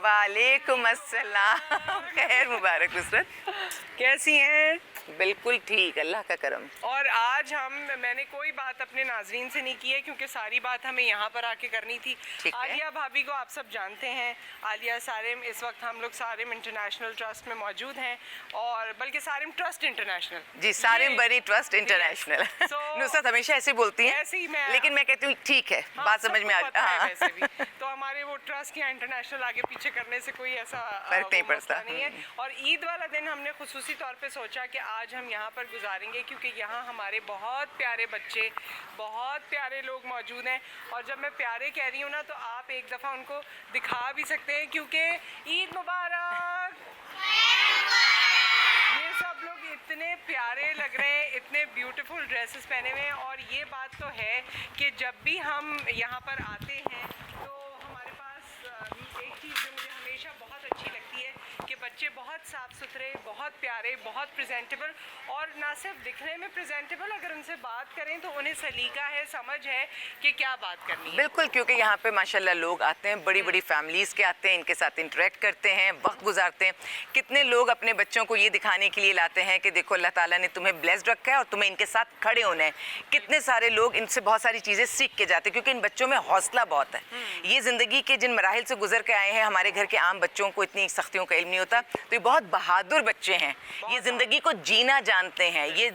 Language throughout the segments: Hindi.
वालेकुम अस्सलाम। खैर मुबारक नुसरत, कैसी हैं? बिल्कुल ठीक, अल्लाह का करम। और आज मैंने कोई बात अपने नाजरीन से नहीं की है क्योंकि सारी बात हमें यहाँ पर आके करनी थी। आलिया भाभी को आप सब जानते हैं, आलिया सारिम इस वक्त हम लोग सारिम इंटरनेशनल ट्रस्ट में मौजूद हैं, और बल्कि सारिम ट्रस्ट इंटरनेशनल। जी, सारिम बनी ट्रस्ट इंटरनेशनल। नुसरत हमेशा ऐसे बोलती हैं, ऐसे ही लेकिन मैं कहती हूँ ठीक है, बात समझ में आ गई। तो हमारे वो ट्रस्ट या इंटरनेशनल आगे पीछे करने से कोई ऐसा फर्क नहीं पड़ता नहीं है। और ईद वाला दिन हमने खुसूसी तौर पे सोचा कि आज हम यहाँ पर गुजारेंगे क्योंकि यहाँ हमारे बहुत प्यारे बच्चे, बहुत प्यारे लोग मौजूद हैं। और जब मैं प्यारे कह रही हूँ ना, तो आप एक दफ़ा उनको दिखा भी सकते हैं क्योंकि ईद मुबारक। ये सब लोग इतने प्यारे लग रहे हैं, इतने ब्यूटीफुल ड्रेसेस पहने हुए हैं। और ये बात तो है कि जब भी हम यहाँ पर आते हैं तो हमारे पास एक चीज़ जो मुझे हमेशा बहुत अच्छी लगती है कि बच्चे बहुत साफ़ सुथरे, बहुत प्यारे, बहुत प्रेजेंटेबल, और ना सिर्फ दिखने में प्रेजेंटेबल, अगर उनसे बात करें तो उन्हें सलीका है, समझ है कि क्या बात करनी है। बिल्कुल, क्योंकि यहाँ पे माशाल्लाह लोग आते हैं, बड़ी बड़ी फैमिलीज़ के आते हैं, इनके साथ इंटरेक्ट करते हैं, वक्त गुजारते हैं। कितने लोग अपने बच्चों को ये दिखाने के लिए लाते हैं कि देखो अल्लाह ताला ने तुम्हें ब्लेस्ड रखा है और तुम्हें इनके साथ खड़े होना है। कितने सारे लोग इनसे बहुत सारी चीज़ें सीख के जाते हैं क्योंकि इन बच्चों में हौसला बहुत है। ये ज़िंदगी के जिन मराहिल से गुजर के आए हैं, हमारे घर के आम बच्चों को इतनी सख्तियों का इल्म नहीं होता, तो ये बहुत बहादुर बच्चे हैं। ये ज़िंदगी को जीना जानते हैं, ये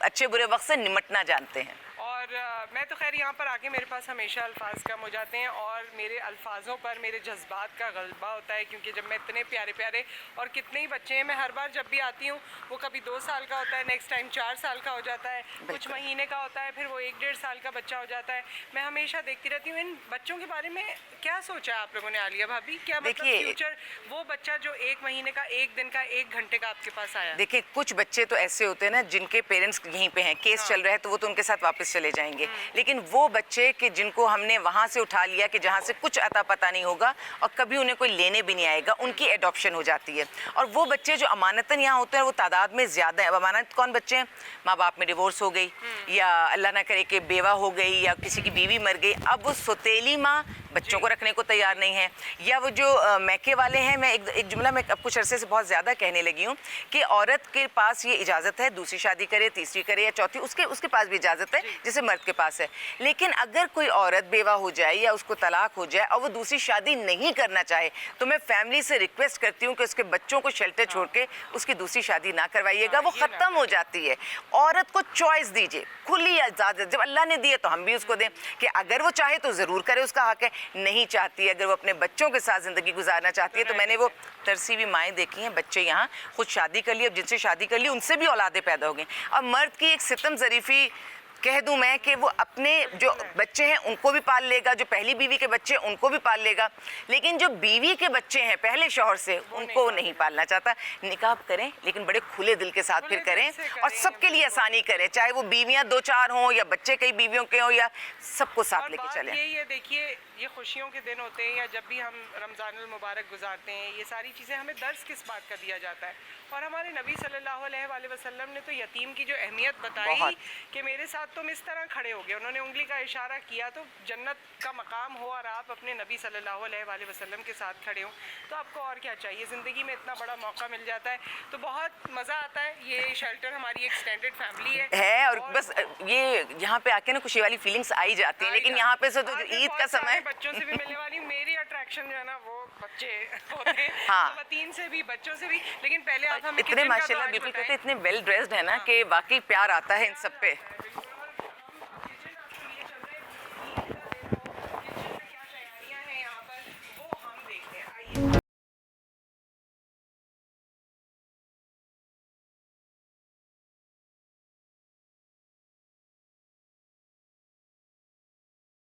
अच्छे बुरे वक्त से निमटना जानते हैं। और मैं तो खैर यहाँ पर आके मेरे पास हमेशा अल्फाज कम हो जाते हैं और मेरे अल्फाजों पर मेरे जज्बात का गलबा होता है क्योंकि जब मैं इतने प्यारे प्यारे, और कितने ही बच्चे हैं, मैं हर बार जब भी आती हूँ वो कभी 2 साल का होता है, नेक्स्ट टाइम 4 साल का हो जाता है, कुछ महीने का होता है, फिर वो 1-1.5 साल का बच्चा हो जाता है। मैं हमेशा देखती रहती हूँ इन बच्चों के बारे में। क्या सोचा है आप लोगों ने आलिया भाभी? क्या मतलब फ्यूचर वो बच्चा जो 1 महीने का, 1 दिन का, 1 घंटे का आपके पास आया? देखिए, कुछ बच्चे तो ऐसे होते हैं ना जिनके पेरेंट्स यहीं पे हैं, केस चल रहा है तो वो तो उनके साथ वापस चले जाएंगे। लेकिन वो बच्चे कि जिनको हमने वहाँ से उठा लिया कि जहाँ से कुछ अता पता नहीं होगा और कभी उन्हें कोई लेने भी नहीं आएगा, उनकी एडॉप्शन हो जाती है। और वो बच्चे जो अमानतन यहाँ होते हैं वो तादाद में ज़्यादा है। अब अमानत कौन बच्चे हैं? माँ बाप में डिवोर्स हो गई, या अल्लाह ना करे कि बेवा हो गई, या किसी की बीवी मर गई। अब वो सौतेली माँ बच्चों को रखने को तैयार नहीं है, या वो जो मैके वाले हैं। मैं एक जुमला मैं अब कुछ अरसे से बहुत ज़्यादा कहने लगी हूँ कि औरत के पास ये इजाज़त है दूसरी शादी करे, तीसरी करे या चौथी, उसके पास भी इजाज़त है जैसे मर्द के पास है। लेकिन अगर कोई औरत बेवा हो जाए या उसको तलाक हो जाए और वो दूसरी शादी नहीं करना चाहे, तो मैं फैमिली से रिक्वेस्ट करती हूँ कि उसके बच्चों को शेल्टर छोड़ के उसकी दूसरी शादी ना करवाइएगा। वो ख़त्म हो जाती है। औरत को चॉइस दीजिए, खुली इजाज़त। जब अल्लाह ने दी है तो हम भी उसको दें कि अगर वो चाहे तो ज़रूर करे, उसका हक है। नहीं चाहती, अगर वो अपने बच्चों के साथ ज़िंदगी गुजारना चाहती है, तो मैंने वो तरसी हुई माएँ देखी हैं, बच्चे यहाँ खुद शादी कर ली, अब जिनसे शादी कर ली उनसे भी औलादे पैदा हो गई। अब मर्द की एक सितम ज़रीफ़ी कह दूं मैं कि वो अपने जो बच्चे हैं उनको भी पाल लेगा, जो पहली बीवी के बच्चे हैं उनको भी पाल लेगा, लेकिन जो बीवी के बच्चे हैं पहले शौहर से उनको नहीं पालना चाहता। निकाह करें लेकिन बड़े खुले दिल के साथ फिर करें और सबके लिए आसानी करें, चाहे वो बीवियां 2-4 हों या बच्चे कई बीवियों के हों, या सबको साथ लेके चलें। ये देखिए, ये खुशियों के दिन होते हैं या जब भी हम रमज़ानुल मुबारक गुजारते हैं, ये सारी चीज़ें हमें दर्स किस बात का दिया जाता है। और हमारे नबी सल्लल्लाहु अलैहि वसल्लम ने तो यतीम की जो अहमियत बताई कि मेरे साथ तुम इस तरह खड़े हो गए, उन्होंने उंगली का इशारा किया, तो जन्नत का मकाम हो और आप अपने नबी सल्लल्लाहु अलैहि वसल्लम के साथ खड़े हो, तो आपको और क्या चाहिए? ज़िंदगी में इतना बड़ा मौका मिल जाता है तो बहुत मज़ा आता है। ये शेल्टर हमारी एक्सटेंडेड फैमिली है और बस ये यहाँ पे आके ना खुशी वाली फीलिंग्स आई जाती हैं। लेकिन यहाँ पे से तो ईद का समय, बच्चों से भी मिलने वाली मेरी अट्रैक्शन जो है ना वो बच्चे होते हैं। हाँ, खवातीन से भी, बच्चों से भी। लेकिन पहले आप हमें इतने माशाल्लाह बिल्कुल कहते इतने वेल ड्रेस्ड है ना कि वाकई प्यार आता है इन सब पे।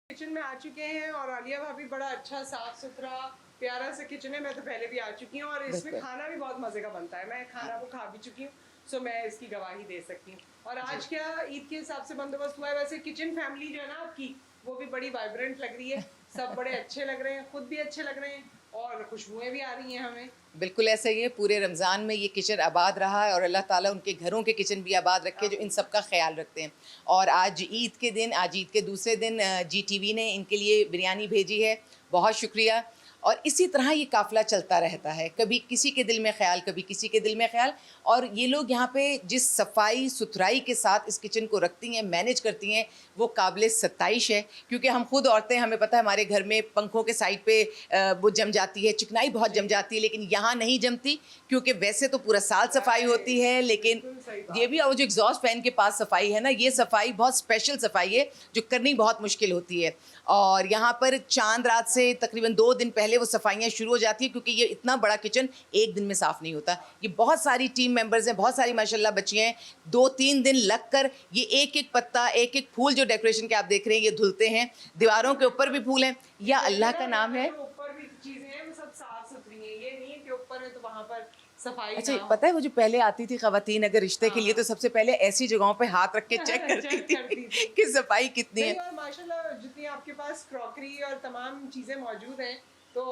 किचन में आ चुके हैं और आलिया भाभी बड़ा अच्छा साफ सुथरा प्यारा सा किचन है। मैं तो पहले भी आ चुकी हूँ और इसमें खाना भी बहुत मजे का बनता है। मैं खाना को खा भी चुकी हूँ, सो मैं इसकी गवाही दे सकती हूँ। और आज क्या ईद के हिसाब से बंदोबस्त हुआ है? वैसे किचन फैमिली जो है ना आपकी, वो भी बड़ी वाइब्रेंट लग रही है, सब बड़े अच्छे लग रहे हैं, खुद भी अच्छे लग रहे हैं और खुशबुएं भी आ रही हैं हमें। बिल्कुल ऐसा ही है। पूरे रमज़ान में ये किचन आबाद रहा है और अल्लाह ताला उनके घरों के किचन भी आबाद रखे जो इन सब का ख्याल रखते हैं। और आज ईद के दिन, आज ईद के दूसरे दिन GTV ने इनके लिए बिरयानी भेजी है, बहुत शुक्रिया। और इसी तरह ये काफ़िला चलता रहता है, कभी किसी के दिल में ख्याल, कभी किसी के दिल में ख्याल। और ये लोग यहाँ पे जिस सफाई सुथराई के साथ इस किचन को रखती हैं, मैनेज करती हैं, वो काबिल सत्ताइश है। क्योंकि हम खुद औरतें, हमें पता है हमारे घर में पंखों के साइड पे वो जम जाती है, चिकनाई बहुत जम जाती है, लेकिन यहाँ नहीं जमती, क्योंकि वैसे तो पूरा साल सफाई होती है, लेकिन ये भी, और जो एग्जॉस्ट फैन के पास सफाई है ना, ये सफाई बहुत स्पेशल सफाई है जो करनी बहुत मुश्किल होती है। और यहाँ पर चांद रात से तकरीबन 2 दिन पहले वो सफाइयाँ शुरू हो जाती है, क्योंकि ये इतना बड़ा किचन एक दिन में साफ़ नहीं होता। ये बहुत सारी टीम मेंबर्स हैं, बहुत सारी माशाल्लाह बच्चियाँ हैं, 2-3 दिन लग कर ये एक एक पत्ता, एक एक फूल, जो डेकोरेशन के आप देख रहे हैं, ये धुलते हैं। दीवारों के ऊपर भी फूल हैं, या अल्लाह का नाम है। ऊपर भी चीजें हैं, वो सब साफ सुथरी हैं, ये नहीं है कि ऊपर है तो वहाँ पर सफाई अच्छा, ना हो। पता है वो जो पहले आती थी खवातीन अगर रिश्ते के लिए, तो सबसे पहले ऐसी जगहों पे हाथ रख के चेक करती थी कि सफाई कितनी है। नहीं, और माशाल्लाह जितनी आपके पास क्रॉकरी और तमाम चीजें मौजूद हैं तो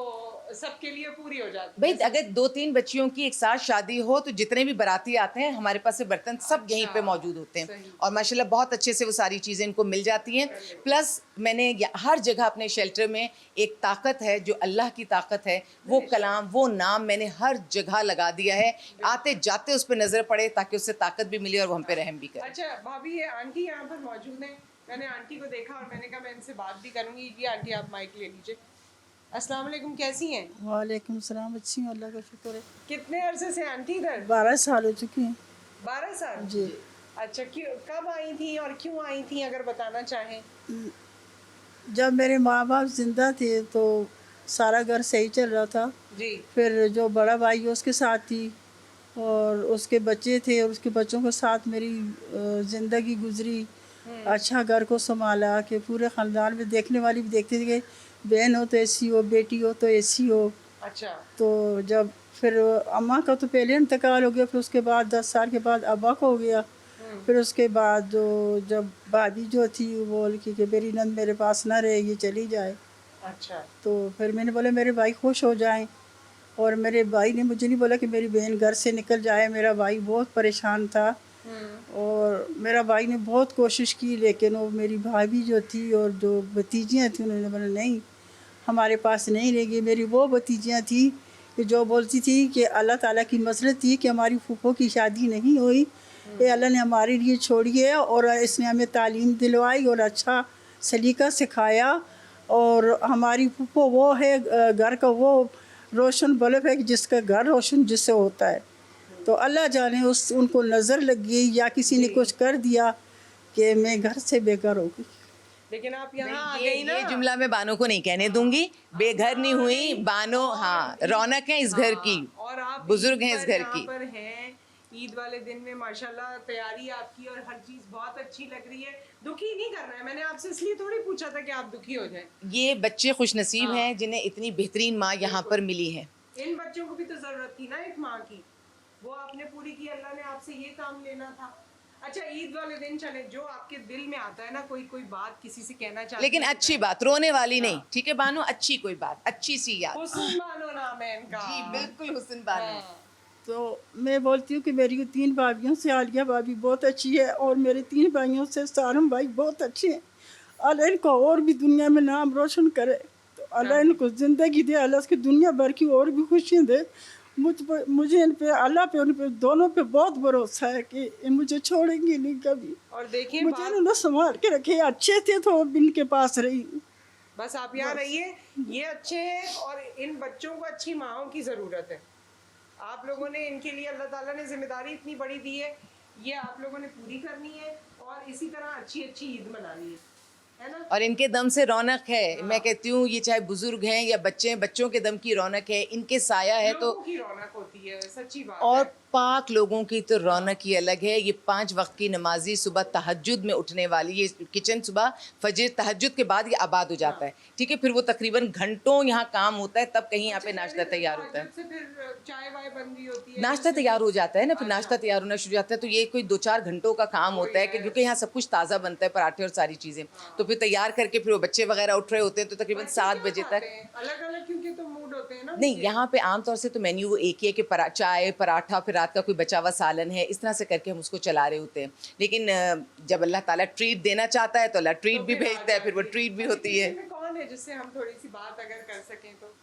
सबके लिए पूरी हो जाती भाई है। अगर 2-3 बच्चियों की एक साथ शादी हो तो जितने भी बाराती आते हैं हमारे पास से बर्तन सब यहीं पे मौजूद होते हैं। सही। और माशाल्लाह बहुत अच्छे से वो सारी चीज़ें इनको मिल जाती हैं। प्लस मैंने हर जगह अपने शेल्टर में एक ताकत है जो अल्लाह की ताकत है, वो कलाम, वो नाम मैंने हर जगह लगा दिया है, आते जाते उस पर नज़र पड़े ताकि उससे ताकत भी मिले और वो हम पे रहम भी करें। अच्छा भाभी, ये आंटी यहाँ पर मौजूद हैं, मैंने आंटी को देखा और मैंने कहा मैं इनसे बात भी करूंगी। ये आंटी आप माइक ले लीजिए। अस्सलाम वालेकुम, कैसी हैं? वालेकुम सलाम, अच्छी हूँ, अल्लाह का शुक्र है। कितने अरसे से आंटी इधर? 12 साल हो चुके हैं 12 साल जी। अच्छा, क्यों, कब आई थी और क्यों आई थी अगर बताना चाहें? जब मेरे माँ बाप जिंदा थे तो सारा घर सही चल रहा था। जी। फिर जो बड़ा भाई है उसके साथ थी और उसके बच्चे थे और उसके बच्चों के साथ मेरी ज़िंदगी गुजरी। अच्छा घर को संभाला कि पूरे ख़ानदान में देखने वाली भी देखती थी कि बहन हो तो ऐसी हो, बेटी हो तो ऐसी हो। अच्छा। तो जब फिर अम्मा का तो पहले इंतकाल हो गया, फिर उसके बाद 10 साल के बाद अब्बा का हो गया। फिर उसके बाद जो जब भाभी जो थी वो बोली कि मेरी नंद मेरे पास ना रहे, ये चली जाए। अच्छा। तो फिर मैंने बोला मेरे भाई खुश हो जाएं, और मेरे भाई ने मुझे नहीं बोला कि मेरी बहन घर से निकल जाए। मेरा भाई बहुत परेशान था और मेरा भाई ने बहुत कोशिश की, लेकिन वो मेरी भाभी जो थी और जो भतीजियाँ थी उन्होंने बोला नहीं, हमारे पास नहीं रहेगी। मेरी वो भतीजियाँ थी कि जो बोलती थी कि अल्लाह ताला की मसरत थी कि हमारी फूफो की शादी नहीं हुई, ये अल्लाह ने हमारे लिए छोड़ी है और इसने हमें तालीम दिलवाई और अच्छा सलीका सिखाया। और हमारी फूफो वो है घर का वो रोशन बल्ब है कि जिसका घर रोशन जिससे होता है। तो अल्लाह जाने उस उनको नज़र लग गई या किसी ने कुछ कर दिया कि मैं घर से बेघर हो गई। लेकिन आप यहाँ आ ये गई ना। जुमला मैं बानो को नहीं कहने दूंगी, बेघर नहीं हुई बानो, हाँ रौनक है इस घर की, और आप बुजुर्ग ईद हैं इस पर घर यहाँ की। पर हैं, ईद वाले दिन में माशाल्लाह तैयारी आपकी और हर चीज बहुत अच्छी लग रही है। दुखी नहीं करना है, मैंने आपसे इसलिए थोड़ी पूछा था कि आप दुखी हो जाएं। ये बच्चे खुशनसीब हैं जिन्हें इतनी बेहतरीन माँ यहाँ पर मिली है। इन बच्चों को भी तो जरूरत थी ना एक माँ की, वो आपने पूरी की। अल्लाह ने आपसे ये काम लेना था। अच्छा, ईद वाले दिन चले, जो आपके दिल में आता है ना, कोई कोई बात किसी से कहना चाहते लेकिन हैं, अच्छी बात, रोने वाली नहीं, ठीक है बानो, अच्छी कोई बात, अच्छी सी याद। हुस्न बानो नाम है इनका। जी बिल्कुल हुस्न बानो। हाँ। तो मैं बोलती हूँ कि मेरी 3 भाभियों से आलिया भाभी बहुत अच्छी है और मेरे 3 भाइयों से सारम भाई बहुत अच्छे हैं। अल्लाह इनको और भी दुनिया में नाम रोशन करे, तो अल्लाह इनको ज़िंदगी दे, अल्लाह इसकी दुनिया भर की और भी खुशियाँ दे। मुझे इन पे, अल्लाह पे, उन पे दोनों पे बहुत भरोसा है कि ये मुझे छोड़ेंगे नहीं कभी। और देखिए मुझे इन्होंने संभाल के रखे, अच्छे थे तो अब इनके पास रही। बस आप यहाँ रहिए, ये अच्छे हैं और इन बच्चों को अच्छी माँओं की ज़रूरत है। आप लोगों ने इनके लिए, अल्लाह ताला ने जिम्मेदारी इतनी बड़ी दी है, ये आप लोगों ने पूरी करनी है और इसी तरह अच्छी अच्छी ईद मनानी है ना। और इनके दम से रौनक है। मैं कहती हूँ ये चाहे बुजुर्ग हैं या बच्चे हैं, बच्चों के दम की रौनक है, इनके साया है तो। लोगों की रौनक होती है, सच्ची बात और है। पाक लोगों की तो रौनक ही अलग है। ये 5 वक्त की नमाजी, सुबह तहज्जुद में उठने वाली, ये किचन सुबह फजर तहज्जुद के बाद ये आबाद हो जाता है, ठीक है। फिर वो तकरीबन घंटों यहाँ काम होता है, तब कहीं यहाँ पे नाश्ता तैयार होता है। से फिर चाय वाय बन रही होती है, नाश्ता तैयार हो जाता है ना, फिर नाश्ता तैयार होना शुरू हो जाता है। तो ये कोई 2-4 घंटों का काम होता है कि क्योंकि यहाँ सब कुछ ताज़ा बनता है, पराठे और सारी चीज़ें। तो फिर तैयार करके फिर वो बच्चे वगैरह उठ रहे होते हैं, तो तकरीबन 7 बजे तक। अलग अलग क्योंकि तो मूड होते हैं ना। नहीं, यहाँ पे आमतौर से तो मेन्यू वो एक ही है कि चाय पराठा, फिर रात का कोई बचा हुआ सालन है, इस तरह से करके हम उसको चला रहे होते हैं। लेकिन जब अल्लाह ताला ट्रीट देना चाहता है तो अल्लाह ट्रीट भी भेजता है, फिर वो ट्रीट भी होती है। कौन है जिससे हम थोड़ी सी बात अगर कर सकें तो?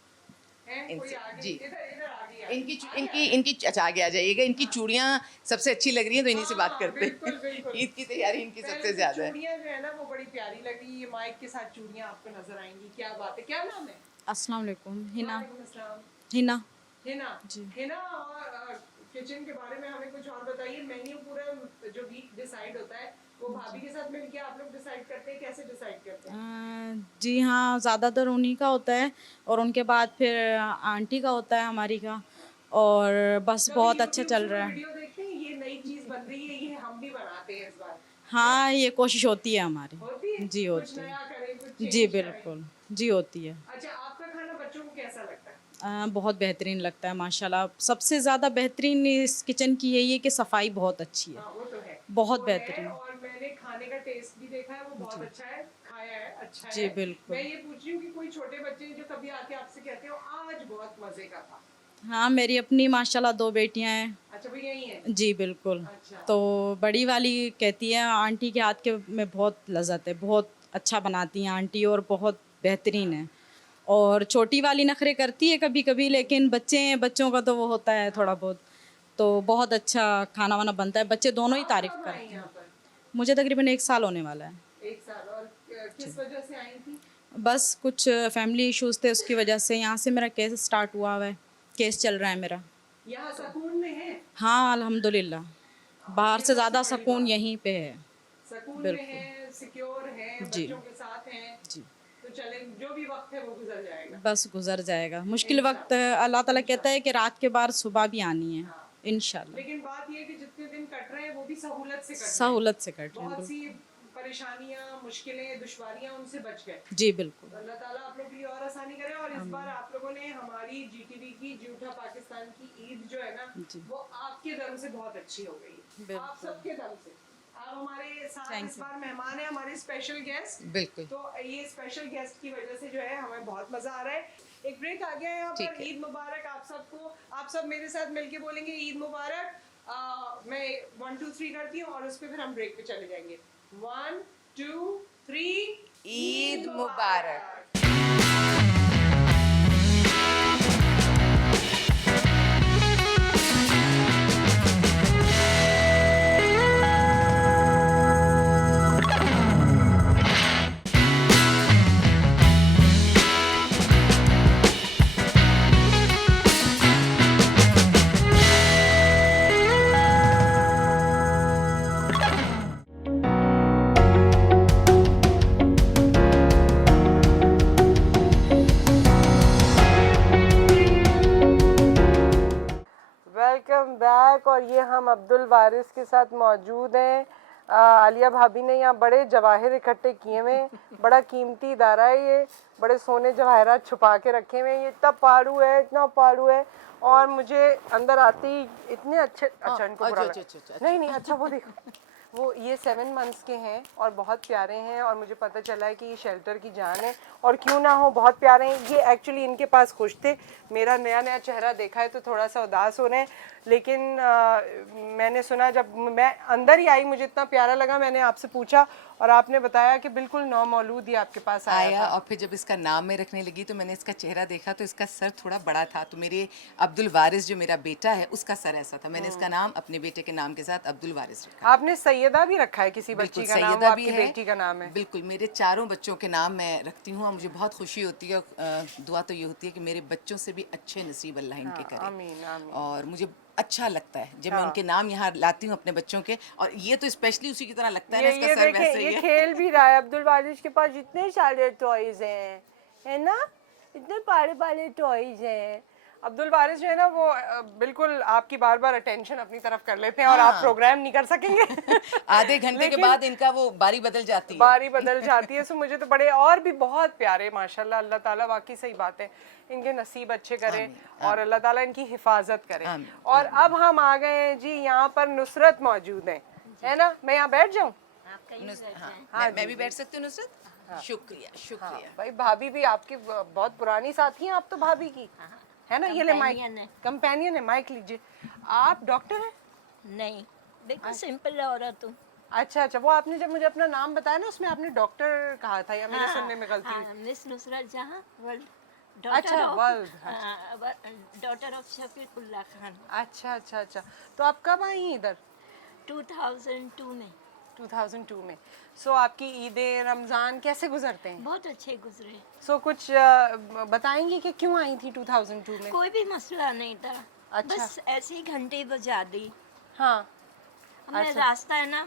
हैं कोई इनसे आगे जी इधर इधर आगे इनकी अच्छा आगे आ जाइएगा। इनकी चूड़ियाँ सबसे अच्छी लग रही हैं तो इन्हीं से बात करते बिल्कुल हैं। बिल्कुल ईद की तैयारी इनकी पहले सबसे तो ज्यादा है। चूड़ियाँ जो है ना वो बड़ी प्यारी लगी, ये माइक के साथ चूड़ियाँ आपको नजर आएंगी, क्या बात है, क्या नाम है? अस्सलाम वालेकुम। हिना। वालेकुम अस्सलाम। हिना। हिना जी। हिना, और किचन के बारे में हमें कुछ और बताइए। मेन्यू पूरा जो वीक डिसाइड होता है वो भाभी के साथ मिलके आप लोग डिसाइड करते हैं, कैसे डिसाइड करते हैं? जी हाँ, ज़्यादातर उन्हीं का होता है और उनके बाद फिर आंटी का होता है, हमारी का। और बस कभी बहुत अच्छा YouTube चल से रहा है। वीडियो देखते हैं ये नई चीज बन रही है, ये हम भी बनाते हैं इस बार, हाँ, ये कोशिश होती है हमारी। होती है जी कुछ होती नया है। करें, कुछ जी चेंज करें। बिल्कुल। जी होती है। अच्छा, आपका खाना बच्चों को कैसा लगता है? बहुत बेहतरीन लगता है माशाल्लाह। सबसे ज़्यादा बेहतरीन इस किचन की यही है कि सफाई बहुत अच्छी है। हाँ वो तो है, बहुत वो है, बेहतरीन। और मैंने खाने का टेस्ट भी देखा है, वो बहुत अच्छा है, खाया है, अच्छा जी है। बिल्कुल। मैं ये पूछ रही हूँ कि कोई छोटे बच्चे जो कभी आके आपसे कहते हो आज बहुत मजे का था? हाँ, मेरी अपनी माशाल्लाह 2 बेटियां हैं। अच्छा, वो यही है? जी बिल्कुल। अच्छा। तो बड़ी वाली कहती है आंटी के हाथ के में बहुत लज़्ज़त है, बहुत अच्छा बनाती हैं आंटी और बहुत बेहतरीन है। और छोटी वाली नखरे करती है कभी कभी, लेकिन बच्चे हैं, बच्चों का तो वो होता है थोड़ा बहुत। तो बहुत अच्छा खाना वाना बनता है, बच्चे दोनों ही आप तारीफ़ कब आई करते यहाँ हैं। पर? मुझे तकरीबन 1 साल होने वाला है। एक साल, और किस वजह से आई थी? बस कुछ फैमिली इश्यूज़ थे, उसकी वजह से यहाँ से मेरा केस स्टार्ट हुआ हुआ है, केस चल रहा है मेरा। यहाँ सुकून में है? हाँ अल्हम्दुलिल्लाह, बाहर ये से सबसे ज़्यादा बड़ी सुकून बात। यहीं पे है। सुकून में बिल्कुल। है, सिक्योर है, जी बच्चों के साथ हैं, जी। तो चले जो भी वक्त है वो गुजर जाएगा। बस गुजर जाएगा। मुश्किल वक्त अल्लाह ताला कहता है कि रात के बाद सुबह भी आनी है, इंशाल्लाह। लेकिन बात ये है कि जितने दिन कट रहे हैं वो भी सहूलत से कट रहे हैं। सहूलत से कट रहे हैं, बहुत सी बिल्कुल। परेशानियां, मुश्किलें, दुश्वारियां उनसे बच गए। जी बिल्कुल। तो अल्लाह ताला आप लोग की और आसानी करे। और इस बार आप लोगों ने हमारी जीटीवी की झूठा पाकिस्तान की ईद जो है ना, जी। वो आपके दम से बहुत अच्छी हो गई, बिल्कुल। आप सबके दम से। आप हमारे साथ Thank इस you. बार मेहमान है, हमारे स्पेशल गेस्ट। बिल्कुल। तो ये स्पेशल गेस्ट की वजह से जो है हमें बहुत मजा आ रहा है। एक ब्रेक आ गया है यहाँ ठीक पर। है। ईद मुबारक आप सबको। आप सब मेरे साथ मिलके बोलेंगे ईद मुबारक। मैं 1 2 3 करती हूँ और उस पर फिर हम ब्रेक पे चले जाएंगे। 1 2 3। ईद मुबारक। Welcome back. और ये हम अब्दुल वारिस के साथ मौजूद हैं। आलिया भाभी ने यहाँ बड़े जवाहिर इकट्ठे किए हुए हैं। बड़ा कीमती इदारा है ये, बड़े सोने जवाहरात छुपा के रखे हुए हैं। ये इतना पारू है, इतना पारू है। और मुझे अंदर आते ही इतने अच्छे, अच्छा इनको बुरा लगा। नहीं नहीं, अच्छा वो देखो, वो ये 7 मंथ्स के हैं और बहुत प्यारे हैं। और मुझे पता चला है कि ये शेल्टर की जान है, और क्यों ना हो बहुत प्यारे हैं। ये एक्चुअली इनके पास खुश थे। मेरा नया नया चेहरा देखा है तो थोड़ा सा उदास हो रहे हैं। लेकिन मैंने सुना, जब मैं अंदर ही आई मुझे इतना प्यारा लगा, मैंने आपसे पूछा और आपने बताया कि बिल्कुल नौमौलूद ही आपके पास आया था। और फिर जब इसका नाम मैं रखने लगी तो मैंने इसका चेहरा देखा तो इसका सर थोड़ा बड़ा था। तो मेरे अब्दुल वारिस जो मेरा बेटा है उसका सर ऐसा था। मैंने इसका नाम अपने बेटे के नाम के साथ अब्दुल वारिस रखा। आपने सैयदा भी रखा है किसी बिल्कुल, बच्ची का नाम? सैयदा वो भी आपकी है। बेटी का नाम है? बिल्कुल, मेरे चारों बच्चों के नाम मैं रखती हूँ और मुझे बहुत खुशी होती है। दुआ तो ये होती है कि मेरे बच्चों से भी अच्छे नसीब अल्लाह इनके करे। आमीन आमीन। और मुझे अच्छा लगता है जब मैं उनके नाम यहाँ लाती हूँ अपने बच्चों के। और ये तो स्पेशली उसी की तरह लगता है ना, इसका सर वैसे ही ये है। खेल भी रहा है। अब्दुल वारिस के पास इतने सारे टॉयज हैं, है ना, इतने प्यारे प्यारे टॉयज हैं। अब्दुल वारिस जो है ना वो बिल्कुल आपकी बार बार अटेंशन अपनी तरफ कर लेते हैं। और आप प्रोग्राम नहीं कर सकेंगे। आधे घंटे के बाद इनका वो बारी बदल जाती है। बारी बदल जाती है। सो मुझे तो बड़े और भी बहुत प्यारे, माशाल्लाह, अल्लाह ताला वाकई सही बात है, इनके नसीब अच्छे करे और अल्लाह ताला इनकी हिफाजत करे। और अब हम आ गए हैं जी, यहाँ पर नुसरत मौजूद हैं, है ना? मैं यहाँ बैठ जाऊँ? मैं भी बैठ सकती हूँ नुसरत? शुक्रिया शुक्रिया। भाई भाभी भी आपकी बहुत पुरानी साथी हैं आप तो, भाभी की, है ना? ये ले माइक, कंपेनियन है, माइक लीजिए। आप डॉक्टर हैं? नहीं, देखो सिंपल औरत हूँ। अच्छा अच्छा, वो आपने जब मुझे अपना नाम बताया ना उसमें आपने डॉक्टर कहा था, या मेरे सुनने में गलती हुई? मिस नुसरत जहाँ वर्ल्ड। अच्छा, वर्ल्ड, डॉटर ऑफ शफीकुल्ला खान। अच्छा अच्छा अच्छा। तो आप कब आई इधर? 2002 में। 2002 में। सो आपकी ईदें रमज़ान कैसे गुजरते हैं? बहुत अच्छे गुजरे। सो कुछ बताएंगी कि क्यों आई थी 2002 में? कोई भी मसला नहीं था। अच्छा। बस ऐसे ही घंटे बजा दी। हाँ। मैं अच्छा। रास्ता है ना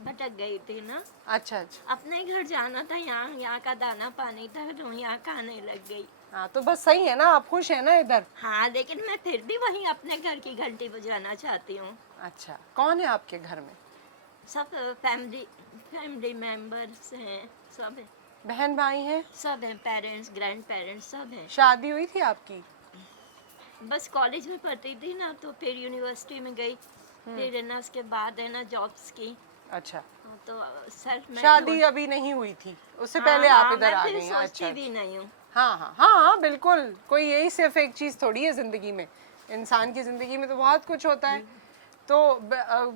भटक गई थी ना। अच्छा अच्छा। अपने घर जाना था, यहाँ का दाना पानी था तो यहाँ का आने लग गई। हाँ तो बस सही है ना, आप खुश हैं ना इधर? हाँ, लेकिन मैं फिर भी वहीं अपने घर की घंटी बजाना चाहती हूँ। अच्छा, कौन है आपके घर में? सब फैमिली मेंबर्स हैं, सब हैं। बहन भाई हैं? सब हैं, पेरेंट्स ग्रैंड पेरेंट्स सब हैं। शादी हुई थी आपकी? बस कॉलेज में पढ़ती थी ना, तो फिर यूनिवर्सिटी में गई, फिर है ना उसके बाद है ना जॉब्स की। अच्छा। तो सेल्फ शादी अभी नहीं हुई थी, उससे पहले आप इधर आ गई? सोचती भी नहीं हूँ। हाँ हाँ हाँ हाँ बिल्कुल। कोई यही सिर्फ एक चीज़ थोड़ी है ज़िंदगी में, इंसान की ज़िंदगी में तो बहुत कुछ होता है। तो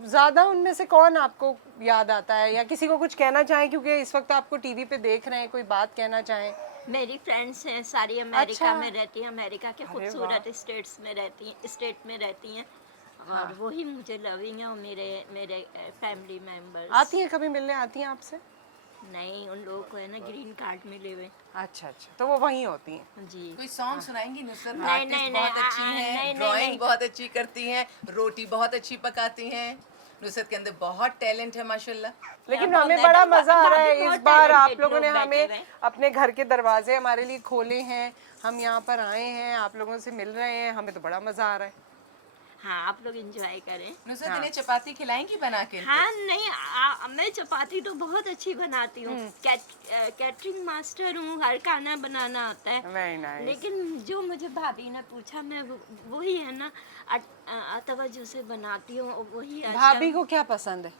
ज़्यादा उनमें से कौन आपको याद आता है, या किसी को कुछ कहना चाहें, क्योंकि इस वक्त आपको टीवी पे देख रहे हैं, कोई बात कहना चाहें? मेरी फ्रेंड्स हैं सारी अमेरिका अच्छा। में रहती हैं, अमेरिका के खूबसूरत स्टेट में रहती हैं और वही मुझे लविंग है। और मेरे मेरे फैमिली मेंबर्स आती हैं, कभी मिलने आती हैं आपसे? नहीं, उन लोगों को है ना ग्रीन कार्ड मिले हुए। अच्छा अच्छा, तो वो वहीं होती हैं। जी। कोई सॉन्ग सुनाएंगी? नुसरत नहीं, आर्टिस्ट नहीं, बहुत नहीं, अच्छी नहीं, हैं, नहीं, ड्राइंग नहीं। बहुत अच्छी करती हैं, रोटी बहुत अच्छी पकाती हैं। नुसरत के अंदर बहुत टैलेंट है माशाल्लाह। लेकिन यहाँ हमें पर बड़ा मैडम, मजा आ रहा है भाभी इस बहुत बार आप talented लोगों ने लोग हमें बैठे हुए हैं। अपने घर के दरवाजे हमारे लिए खोले हैं, हम यहाँ पर आए हैं, आप लोगों से मिल रहे हैं, हमें तो बड़ा मजा आ रहा है। हाँ, आप लोग एंजॉय करें। नुसरत इन्हें चपाती खिलाएंगी बना के? हाँ, नहीं, मैं चपाती तो बहुत अच्छी बनाती हूँ। कैटरिंग मास्टर हूँ, हर खाना बनाना आता है। Very nice. लेकिन जो मुझे भाभी ने पूछा, मैं वही है ना तवज्जो से बनाती हूँ, और वही अच्छा। भाभी को क्या पसंद है?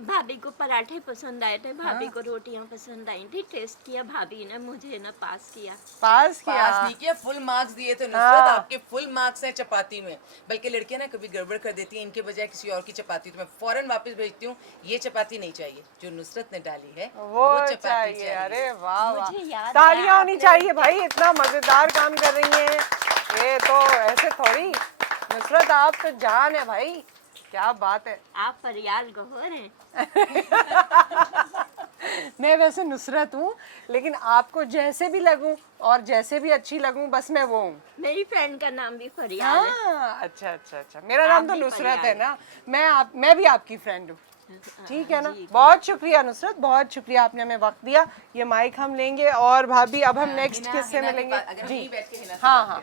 भाभी को पराठे पसंद आए थे, भाभी को रोटियां पसंद आई थी, टेस्ट किया, भाभी ने मुझे ना पास किया। पास किया? पास नहीं किया, फुल मार्क्स दिए थे नुसरत। आपके फुल मार्क्स हैं चपाती में। बल्कि लड़कियां ना कभी गड़बड़ कर देती हैं, इनके बजाय किसी और की चपाती तो मैं फौरन वापस भेजती हूँ। ये चपाती नहीं चाहिए जो नुसरत ने डाली है, वो चपाती चाहिए। अरे वाह वाह, मुझे याद तालियां है होनी चाहिए भाई, इतना मजेदार काम कर रही हैं ये, तो ऐसे थोड़ी। नुसरत आप तो जान है भाई, क्या बात है। आप फरियाल गौहर हैं। मैं वैसे नुसरत हूँ, लेकिन आपको जैसे भी लगूं और जैसे भी अच्छी लगूं, बस मैं वो हूँ। मेरी फ्रेंड का नाम भी फरियाल है। हाँ, अच्छा अच्छा अच्छा, मेरा नाम तो भी नुसरत फरियाल है ना, मैं भी आपकी फ्रेंड हूँ। ठीक है ना? बहुत शुक्रिया नुसरत, बहुत शुक्रिया, आपने हमें वक्त दिया। ये माइक हम लेंगे, और भाभी अब हम नेक्स्ट किससे मिलेंगे? जी हाँ हाँ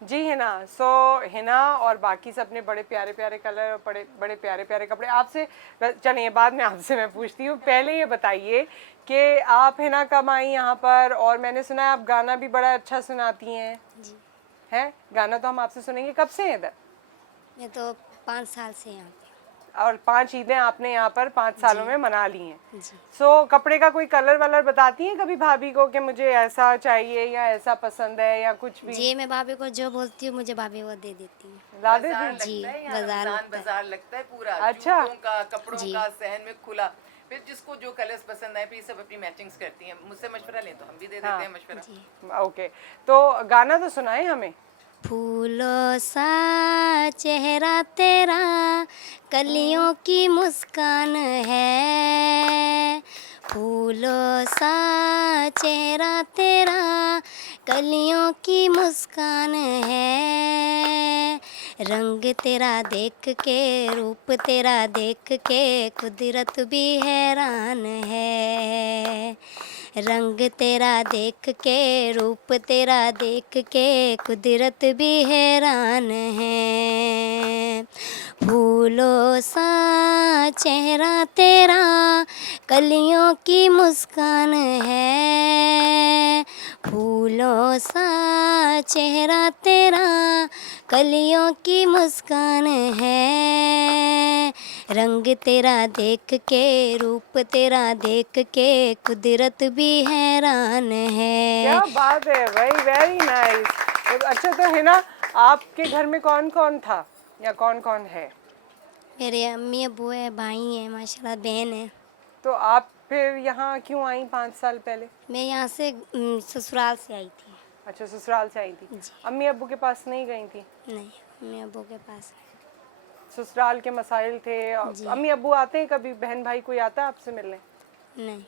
जी, हिना। सो हिना और बाकी सब ने बड़े प्यारे प्यारे कलर और बड़े प्यारे प्यारे कपड़े। आपसे चलिए बाद में आपसे मैं पूछती हूँ, पहले ये बताइए कि आप हिना कब आई यहाँ पर, और मैंने सुना है आप गाना भी बड़ा अच्छा सुनाती हैं। जी। है गाना तो हम आपसे सुनेंगे। कब से हैं इधर? मैं तो 5 साल से यहाँ पे। और 5 ईदें आपने यहाँ पर 5 सालों में मना ली हैं। जी। सो कपड़े का कोई कलर वलर बताती हैं कभी भाभी को कि मुझे ऐसा चाहिए या ऐसा पसंद है या कुछ भी? जी, मैं भाभी को जो बोलती हूँ मुझे भाभी वो दे देती है। ला देती बाजार हैं? लगता जी, है यहाँ, बाजार रमजान लगता है। बाजार लगता है पूरा। अच्छा। जूतों का, कपड़ों जी। का, सहन में खुला। फिर जिसको जो कलर्स पसंद आए, फिर ये सब अपनी मैचिंग्स करती हैं। मुझसे मशवरा लें तो हम भी दे देते हैं मशवरा। जी। ओके, तो गाना तो सुनाए हमें। फूलों सा चेहरा तेरा, कलियों की मुस्कान है। फूलों सा चेहरा तेरा, कलियों की मुस्कान है। रंग तेरा देख के, रूप तेरा देख के, कुदरत भी हैरान है। रंग तेरा देख के, रूप तेरा देख के, कुदरत भी हैरान है। फूलों सा चेहरा तेरा, कलियों की मुस्कान है। फूलों सा चेहरा तेरा, कलियों की मुस्कान है। रंग तेरा देख के, रूप तेरा देख के, कुदरत भी हैरान है। क्या बात है भाई, वेरी नाइस। अच्छा, तो है ना, आपके घर में कौन कौन था या कौन कौन है? मेरे अम्मी अबू है, भाई है, माशाल्लाह बहन है। तो आप फिर यहाँ क्यों आई 5 साल पहले? मैं यहाँ से ससुराल से आई थी। अच्छा, ससुराल से आई थी। जी। अम्मी अब्बू के पास नहीं गई थी? नहीं, अम्मी अब्बू के पास ससुराल के मसाइल थे। जी। अम्मी अब्बू आते हैं कभी? बहन भाई कोई आता है आपसे मिलने? नहीं।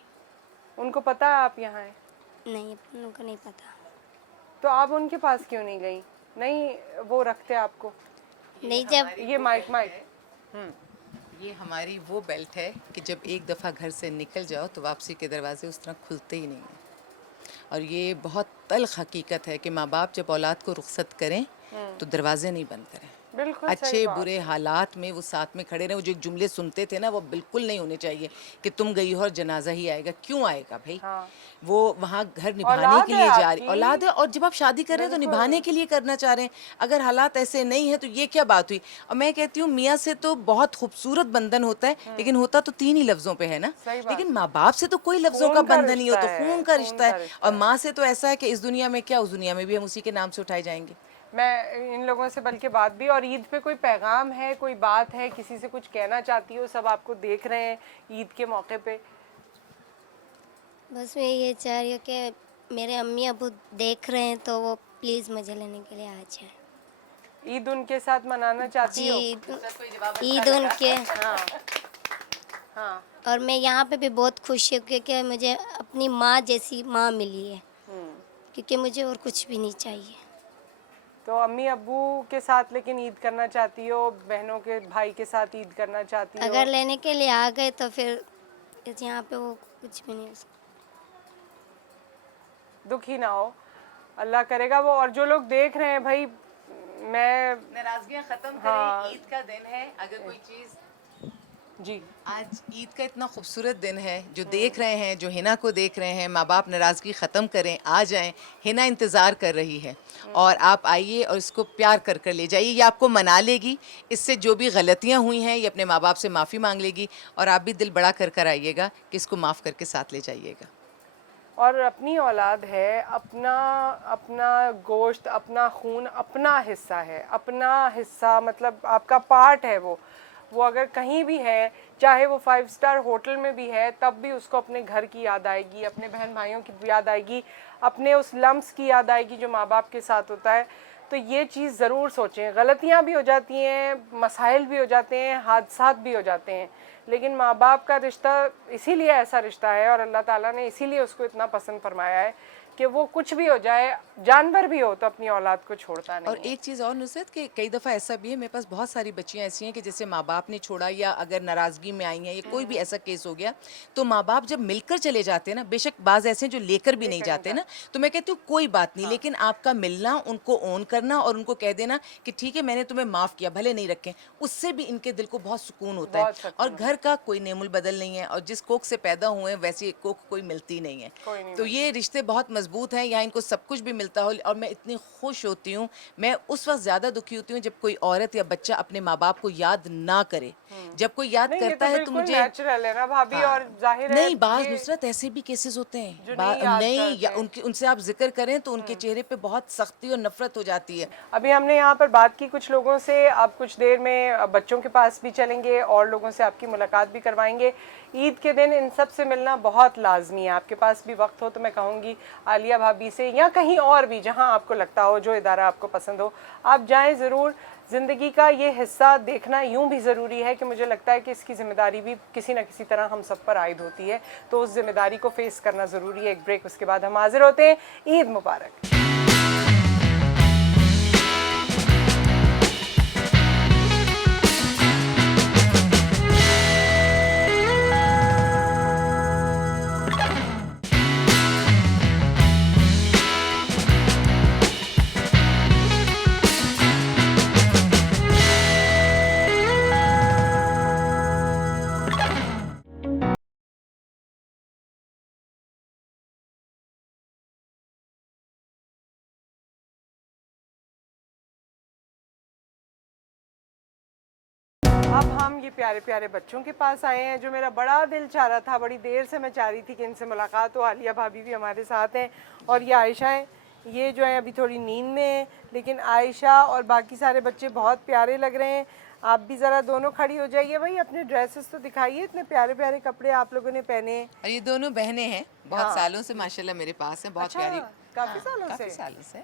उनको पता है आप यहाँ हैं? नहीं, उनको नहीं पता। तो आप उनके पास क्यों नहीं गई? नहीं वो रखते आपको? नहीं, जब ये माइक ये हमारी वो बेल्ट है कि जब एक दफ़ा घर से निकल जाओ तो वापसी के दरवाजे उस तरह खुलते ही नहीं हैं। और ये बहुत तल्ख़ हकीकत है कि माँ बाप जब औलाद को रुखसत करें तो दरवाजे नहीं बंद करें। बिल्कुल सही अच्छे बात। बुरे हालात में वो साथ में खड़े रहे। वो जो एक जुमले सुनते थे ना, वो बिल्कुल नहीं होने चाहिए कि तुम गई हो और जनाजा ही आएगा। क्यों आएगा भाई? हाँ। वो वहाँ घर निभाने औलाद के है लिए जा रही आपकी। औलाद है, और जब आप शादी कर रहे हैं तो निभाने के लिए करना चाह रहे हैं। अगर हालात ऐसे नहीं है तो ये क्या बात हुई? और मैं कहती हूँ मियाँ से तो बहुत खूबसूरत बंधन होता है, लेकिन होता तो 3 ही लफ्ज़ों पे है ना। सही बात। लेकिन माँ बाप से तो कोई लफ्ज़ों खून का का बंधन नहीं हो, तो रिश्ता है, खून का खून रिश्ता का है। रिश्ता और है। माँ से तो ऐसा है कि इस दुनिया में क्या, उस दुनिया में भी हम उसी के नाम से उठाए जाएंगे। मैं इन लोगों से बल्कि बात भी, और ईद पे कोई पैगाम है, कोई बात है, किसी से कुछ कहना चाहती हो? सब आपको देख रहे हैं ईद के मौके पे। बस मैं ये चाह रही हूँ कि मेरे अम्मी अब्बू देख रहे हैं तो वो प्लीज़ मुझे लेने के लिए आ जाए। ईद उनके साथ मनाना चाहती जी, हो? ईद उनके। हाँ हाँ। और मैं यहाँ पे भी बहुत खुश हूँ क्योंकि मुझे अपनी माँ जैसी माँ मिली है, क्योंकि मुझे और कुछ भी नहीं चाहिए। तो अम्मी अब्बू के साथ लेकिन ईद करना चाहती हो? बहनों के भाई के साथ ईद करना चाहती हो? अगर लेने के लिए आ गए तो फिर यहाँ पे वो कुछ भी नहीं हो सकता। दुखी ना हो, अल्लाह करेगा वो। और जो लोग देख रहे हैं भाई, मैं नाराजगियाँ ख़त्म करें। हाँ। ईद का दिन है, अगर कोई चीज़ जी आज ईद का इतना खूबसूरत दिन है, जो देख रहे हैं, जो हिना को देख रहे हैं, माँ बाप नाराज़गी ख़त्म करें, आ जाएं। हिना इंतज़ार कर रही है और आप आइए और इसको प्यार कर कर ले जाइए। ये आपको मना लेगी, इससे जो भी गलतियाँ हुई हैं ये अपने माँ बाप से माफ़ी मांग लेगी, और आप भी दिल बड़ा कर कर आइएगा कि इसको माफ़ करके साथ ले जाइएगा। और अपनी औलाद है, अपना अपना गोश्त, अपना खून, अपना हिस्सा है। अपना हिस्सा मतलब आपका पार्ट है वो अगर कहीं भी है, चाहे वो 5 स्टार होटल में भी है, तब भी उसको अपने घर की याद आएगी, अपने बहन भाइयों की याद आएगी, अपने उस लम्स की याद आएगी जो माँ बाप के साथ होता है। तो ये चीज़ ज़रूर सोचें। गलतियाँ भी हो जाती हैं, मसाइल भी हो जाते हैं, हादसात भी हो जाते हैं, लेकिन माँ बाप का रिश्ता इसीलिए ऐसा रिश्ता है, और अल्लाह ताला ने इसीलिए उसको इतना पसंद फरमाया है कि वो कुछ भी हो जाए, जानवर भी हो, तो अपनी औलाद को छोड़ता नहीं और है। एक चीज़ और नुसरत, कि कई दफ़ा ऐसा भी है, मेरे पास बहुत सारी बच्चियाँ ऐसी हैं कि जैसे माँ बाप ने छोड़ा, या अगर नाराज़गी में आई हैं, या कोई भी ऐसा केस हो गया, तो माँ बाप जब मिलकर चले जाते हैं ना, बेशक बाज़ ऐसे हैं जो लेकर भी नहीं जाते ना, तो मैं कहती हूँ कोई बात नहीं, लेकिन आपका मिलना, उनको ओन करना और उनको कह देना कि ठीक है मैंने तुम्हें माफ़ किया, भले नहीं रखें, उससे भी इनके दिल को बहुत सुकून होता है। बहुत सुकून और घर का कोई नेमुल बदल नहीं है, और जिस कोख से पैदा हुए हैं वैसी कोख कोई मिलती नहीं है। कोई नहीं तो ये रिश्ते बहुत मजबूत हैं, यहाँ इनको सब कुछ भी मिलता हो। और मैं इतनी खुश होती हूँ, मैं उस वक्त ज़्यादा दुखी होती हूँ जब कोई औरत या बच्चा अपने माँ बाप को याद ना करे। जब कोई याद नहीं, ये करता तो है तो बिल्कुल मुझे नेचुरल है ना भाभी। हाँ। और जाहिर है नहीं, बाज ये नुसरत ऐसे भी केसेस होते जो हैं, नहीं याद नहीं, या करते। उनसे आप जिक्र करें तो उनके चेहरे पे बहुत सख्ती और नफरत हो जाती है। अभी हमने यहाँ पर बात की कुछ लोगों से, अब कुछ देर में बच्चों के पास भी चलेंगे और लोगों से आपकी मुलाकात भी करवाएंगे। ईद के दिन इन सब से मिलना बहुत लाजमी है। आपके पास भी वक्त हो तो मैं कहूँगी आलिया भाभी से, या कहीं और भी जहाँ आपको लगता हो, जो इदारा आपको पसंद हो, आप जाएँ ज़रूर। ज़िंदगी का ये हिस्सा देखना यूं भी ज़रूरी है कि मुझे लगता है कि इसकी ज़िम्मेदारी भी किसी न किसी तरह हम सब पर आयद होती है, तो उस ज़िम्मेदारी को फेस करना ज़रूरी है। एक ब्रेक, उसके बाद हम हाजिर होते हैं। ईद मुबारक। अब हम ये प्यारे प्यारे बच्चों के पास आए हैं, जो मेरा बड़ा दिल चाह रहा था, बड़ी देर से मैं चाह रही थी कि इनसे मुलाकात हो। आलिया भाभी भी हमारे साथ हैं, और ये आयशा हैं। ये जो है अभी थोड़ी नींद में है, लेकिन आयशा और बाकी सारे बच्चे बहुत प्यारे लग रहे हैं। आप भी ज़रा दोनों खड़ी हो जाइए भाई, अपने ड्रेसेस तो दिखाइए, इतने प्यारे प्यारे कपड़े आप लोगों ने पहने हैं। और ये दोनों बहनें हैं, बहुत सालों से माशाल्लाह मेरे पास हैं, बहुत अच्छा, प्यारी। काफी सालों काफी से? सालों से।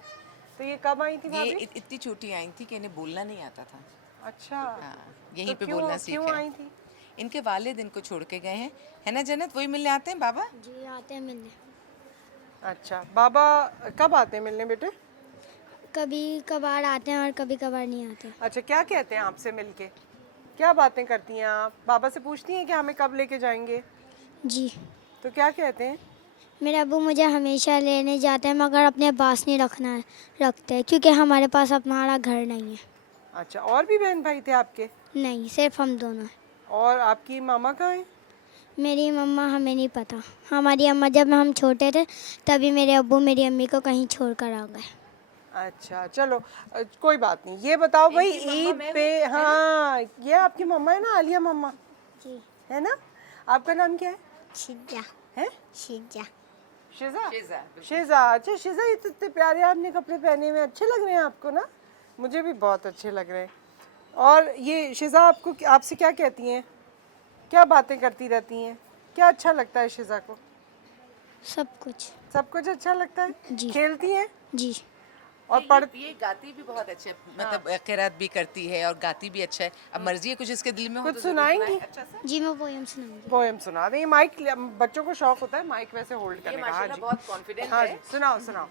तो ये कब आई थी ये भाभी? इतनी छोटी आई थी कि इन्हें बोलना नहीं आता था। अच्छा, हाँ, यहीं तो पे क्यों बोलना क्यों सीखे। आई थी? इनके वालिद इनको छोड़ के गए हैं, है ना जन्नत? वही मिलने आते हैं बाबा? जी आते हैं मिलने। अच्छा, बाबा कब आते हैं मिलने बेटे? कभी कभार आते हैं और कभी कभार नहीं आते। अच्छा, क्या कहते हैं आपसे मिलके? क्या बातें करती हैं आप? बाबा से पूछती हैं कि हमें कब लेके जाएंगे? जी तो क्या कहते हैं? मेरे अब्बू मुझे हमेशा लेने जाते हैं मगर अपने पास नहीं रखते क्योंकि हमारे पास हमारा घर नहीं है। अच्छा, और भी बहन भाई थे आपके? नहीं, सिर्फ हम दोनों हैं। और आपकी मामा कहाँ हैं? मेरी मम्मा हमें नहीं पता। हमारी अम्मा जब हम छोटे थे तभी मेरे अब्बू मेरी अम्मी को कहीं छोड़ कर आ गए। अच्छा चलो, कोई बात नहीं। ये बताओ भाई, ईद पे, हाँ ये आपकी मम्मा है ना, आलिया मम्मा, जी है ना? आपका नाम क्या है? शिजा है शिजा। शिजा? शिजा, शिजा, अच्छा शिजा, ये तो इतने प्यारे आपने कपड़े पहने हुए, अच्छे लग रहे हैं आपको ना? मुझे भी बहुत अच्छे लग रहे हैं। और ये शिजा आपको, आपसे क्या कहती हैं? क्या बातें करती रहती हैं? क्या अच्छा लगता है शिजा को? सब कुछ। सब कुछ अच्छा लगता है? जी। खेलती हैं? जी और पढ़ ये गाती भी बहुत अच्छे, मतलब किरात भी करती है और गाती भी अच्छा है। अब मर्जी है कुछ इसके दिल में हो कुछ तो जरूर सुनाएंगी? सुनाए अच्छा सा। जी मैं पोयम सुनाऊंगी। पोएम सुना दें। माइक, बच्चों को शौक होता है माइक वैसे होल्ड ये करने का। हाँ माशाल्लाह जी, बहुत कॉन्फिडेंट हाँ है। जी, सुनाओ सुनाओ।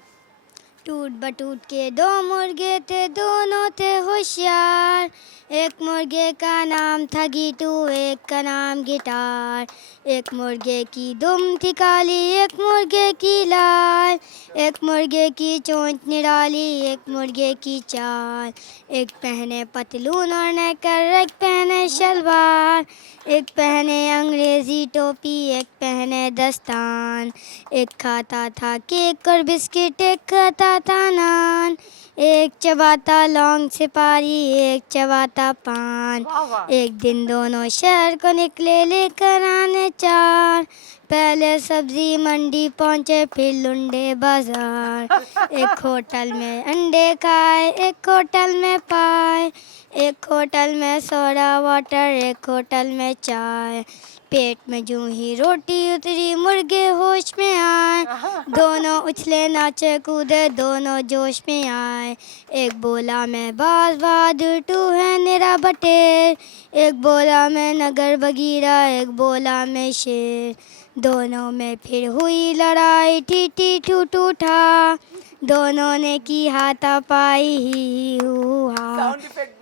टूट बटूट के दो मुर्गे थे, दोनों थे होशियार। एक मुर्गे का नाम था गीटू, एक का नाम गिटार। एक मुर्गे की दुम थी काली, एक मुर्गे की लाल। एक मुर्गे की चोंच निराली, एक मुर्गे की चाल। एक पहने पतलून और नेकर, एक पहने शलवार। एक पहने अंग्रेजी टोपी, एक पहने दस्तान। एक खाता था केक और बिस्किट, एक खाता था नान। एक चबाता लौंग सुपारी, एक चबाता पान। वाह वाह। एक दिन दोनों शहर को निकले लेकर आने चार। पहले सब्जी मंडी पहुँचे, फिर लुंडे बाजार। एक होटल में अंडे खाए, एक होटल में पाए। एक होटल में सोडा वाटर, एक होटल में चाय। पेट में जूं ही रोटी उतरी, मुर्गे होश में आए। दोनों उछले नाचे कूदे, दोनों जोश में आए। एक बोला मैं बाज बहादुर, तू है मेरा बटेर। एक बोला मैं नगर बगीरा, एक बोला मैं शेर। दोनों में फिर हुई लड़ाई, टीटी टूटू ठा। दोनों ने की हाथापाई, ही हू हा।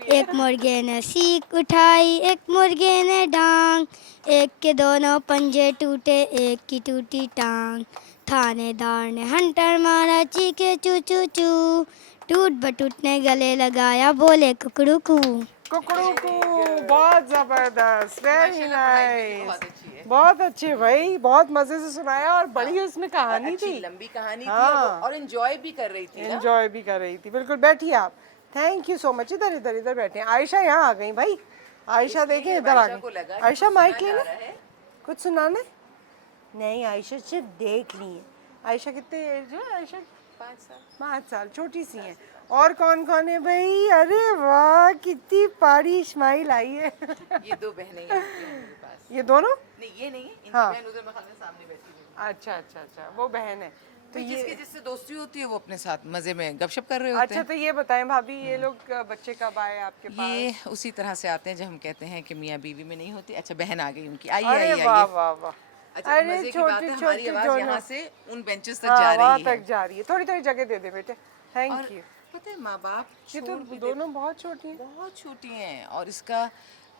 एक मुर्गे ने सीख उठाई, एक मुर्गे ने डांग। एक के दोनों पंजे टूटे, एक की टूटी टांग। थानेदार ने हंटर मारा, चीखे चू चू चू। टूट बटूट ने गले लगाया, बोले कुकड़ू कू। कुकड़ू को, बहुत जबरदस्त, वेरी नाइस, बहुत अच्छी है। बहुत अच्छे भाई, बहुत मजे से सुनाया। और बड़ी उसमें कहानी अच्छी थी, लंबी कहानी थी हाँ। और एंजॉय भी कर रही थी ना। एंजॉय भी कर रही थी। बिल्कुल, बैठिए आप। Thank you so much. इधर इधर इधर बैठे हैं। आयशा यहाँ आ गई भाई। आयशा देखें, इधर आ आयशा को लगा गई। कि आयशा कुछ माइक सुना लेना, जा रहा है। कुछ सुनाना है? नहीं, आयशा सिर्फ देख ली है। आयशा कितने एज है आयशा? 5 साल। 5 साल, छोटी सी हैं। और कौन कौन है भाई? अरे वाह, कितनी प्यारी स्माइल आई है। ये 2 बहनें यहाँ पे हैं मेरे पास। ये दोनों? नहीं ये नहीं है, इनकी हाँ। बहन उधर मकान में सामने बैठी हुई है। अच्छा अच्छा अच्छा, वो बहन है। तो जिसके ये, जिससे दोस्ती होती है वो अपने साथ मजे में गपशप कर रहे होते अच्छा तो ये बताएं भाभी, ये लोग बच्चे कब आए आपके हैं। पास? ये उसी तरह से आते हैं जब हम कहते हैं कि मियाँ बीवी में नहीं होती। अच्छा बहन आ गई उनकी, आइए अरे आइए वाह आइए। वाह वाह। अच्छा अरे मजे की बात है, छोटी हमारी छोटी आवाज दोनों। यहाँ से उन बेंचेस तक हाँ, जा वहाँ रही है। तक जा रही है। थोड़ी थोड़ी जगह दे दे बेटे। थैंक और यू। पता है माँ बाप ये तो छोड़ भी दोनों बहुत छोटी हैं। बहुत छोटी हैं। और इसका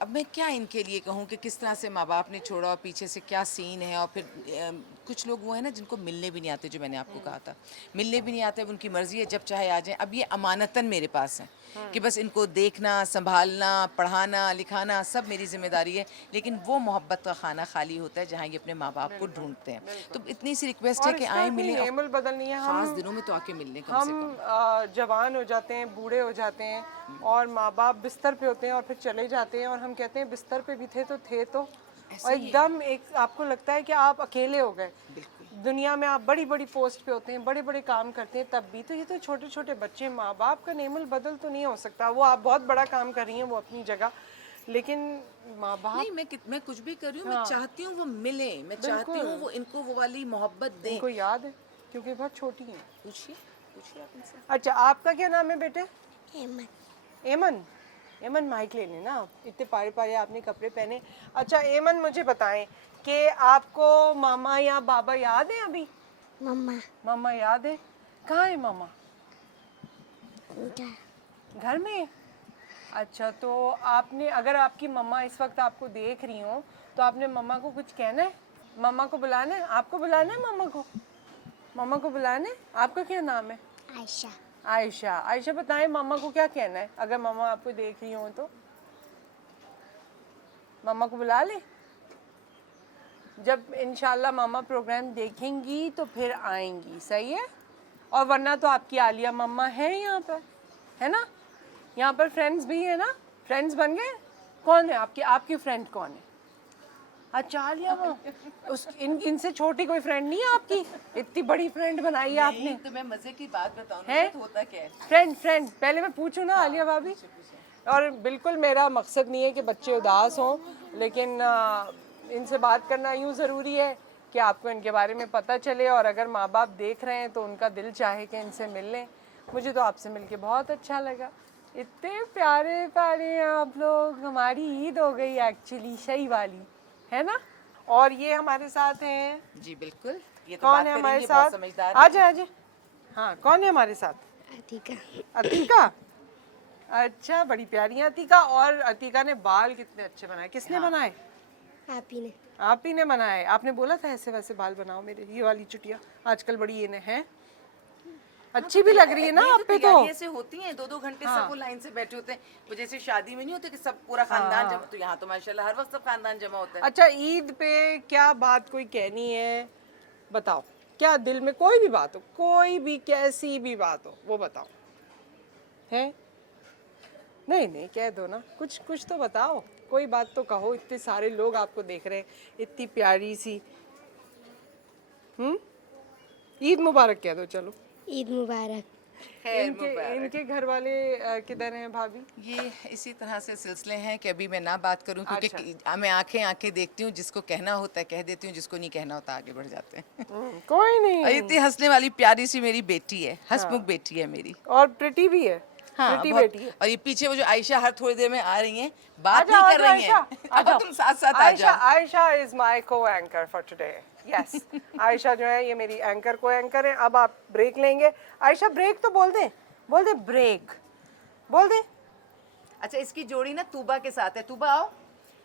अब मैं क्या इनके लिए कहूँ कि किस तरह से माँ बाप ने छोड़ा और पीछे से क्या सीन है। और फिर कुछ लोग वो है ना जिनको मिलने भी नहीं आते, जो मैंने आपको कहा था मिलने भी नहीं आते, उनकी मर्जी है जब चाहे आ जाए। अब ये अमानतन मेरे पास है कि बस इनको देखना, संभालना, पढ़ाना, लिखाना सब मेरी जिम्मेदारी है। लेकिन वो मोहब्बत का खाना खाली होता है जहाँ ये अपने माँ बाप को ढूंढते हैं। तो इतनी सी रिक्वेस्ट है और कि इसका आए कोई मिलें, नेमुल बदल नहीं है। खास हम दिनों में तो आके मिलने कम से कम। हम जवान हो जाते हैं, बूढ़े हो जाते हैं और माँ बाप बिस्तर पे होते हैं और फिर चले जाते हैं और हम कहते हैं बिस्तर पे भी थे तो और एकदम एक आपको लगता है कि आप अकेले हो गए दुनिया में। आप बड़ी बड़ी पोस्ट पे होते हैं, बड़े बड़े काम करते हैं, तब भी तो ये तो छोटे छोटे बच्चे, माँ बाप का नेमुल बदल तो नहीं हो सकता। वो आप बहुत बड़ा काम कर रही हैं वो अपनी जगह, लेकिन माँ बाप नहीं, मैं कुछ भी कर रही हूँ, मैं चाहती हूँ वो मिले, मैं चाहती हूँ वो इनको वो वाली मोहब्बत दें। इनको याद है क्योंकि बहुत छोटी हैं। पूछिए पूछिए आप इनसे। अच्छा, आपका क्या नाम है बेटे? एमन एमन। एमन माइक ले लेना आप, इतने पारे पारे आपने कपड़े पहने। अच्छा एमन, मुझे बताएं कि आपको मामा या बाबा याद है अभी? मम्मा मामा याद है? कहाँ है मामा? घर में? अच्छा, तो आपने, अगर आपकी मम्मा इस वक्त आपको देख रही हो तो आपने मम्मा को कुछ कहना है? मम्मा को बुलाना है? आपको बुलाना है मम्मा को? मम्मा को बुलाना है? आपका क्या नाम है? आयशा आयशा। आयशा बताएं मम्मा को क्या कहना है अगर मम्मा आपको देख रही हो तो? मम्मा को बुला ले। जब इंशाल्लाह मम्मा प्रोग्राम देखेंगी तो फिर आएंगी, सही है? और वरना तो आपकी आलिया मम्मा है यहाँ पर, है ना? यहाँ पर फ्रेंड्स भी है ना? फ्रेंड्स बन गए? कौन है आपकी, आपकी फ्रेंड कौन है? अच्छा आलिया वो उस इनसे छोटी कोई फ्रेंड नहीं है आपकी? इतनी बड़ी फ्रेंड बनाई है आपने। तो मैं मजे की बात बताऊँ है? तो होता क्या है? फ्रेंड पहले मैं पूछूं ना आलिया भाभी। और बिल्कुल मेरा मकसद नहीं है कि बच्चे उदास हों, लेकिन इनसे बात करना यूँ ज़रूरी है कि आपको इनके बारे में पता चले, और अगर माँ बाप देख रहे हैं तो उनका दिल चाहे कि इनसे मिल लें। मुझे तो आपसे मिलके बहुत अच्छा लगा, इतने प्यारे प्यारे हैं आप लोग। हमारी ईद हो गई एक्चुअली, सही वाली, है ना? और ये हमारे साथ हैं, जी बिल्कुल, ये तो कौन बात है करेंगे, हमारे बहुत साथ? समझदार आ जाए आ जाए। हाँ, कौन है हमारे साथ? अतिका अतीका। अच्छा, बड़ी प्यारी है अतीका। और अतीका ने बाल कितने अच्छे बनाए, किसने बनाए? आप ही ने आप ही ने बनाए। आपने बोला था ऐसे वैसे बाल बनाओ मेरे, ये वाली चुटिया आजकल बड़ी ये है, अच्छी भी लग रही है ना आप पे तो। ऐसे होती हैं, 2-2 घंटे सब वो लाइन से बैठे होते हैं। वो जैसे शादी में नहीं होते कि सब पूरा खानदान जमा, तो यहाँ तो माशाल्लाह हर वक्त सब खानदान जमा होता है। अच्छा, ईद पे क्या बात कोई कहनी है, बताओ। क्या दिल में कोई भी बात हो, कोई भी कैसी भी बात हो, वो बताओ। है? नहीं नहीं, कह दो ना, कुछ कुछ तो बताओ, कोई बात तो कहो। इतने सारे लोग आपको देख रहे हैं, इतनी प्यारी सी। ईद मुबारक कह दो चलो। ईद मुबारक इनके घर वाले किधर हैं भाभी? ये इसी तरह से सिलसिले हैं कि अभी मैं ना बात करूं, क्योंकि मैं आंखें देखती हूँ, जिसको कहना होता है कह देती हूँ, जिसको नहीं कहना होता आगे बढ़ जाते हैं। कोई नहीं। और इतनी हंसने वाली प्यारी सी मेरी बेटी है, हंसमुख बेटी है मेरी। और प्रिटी भी है। हाँ, प्रिटी बहुत। बेटी है। और ये पीछे वो जो आयशा हर थोड़ी देर में आ रही हैं, बात आजा, नहीं कर आजा, रही हैं। आजा। अब तुम साथ साथ आ आयशा, जाओ। आयशा इज माय को anchor for today. Yes, Ayesha जो है ये मेरी एंकर को एंकर है। अब आप ब्रेक लेंगे। आयशा ब्रेक तो बोल दे ब्रेक बोल दे। अच्छा, इसकी जोड़ी ना तूबा के साथ है। तूबा आओ।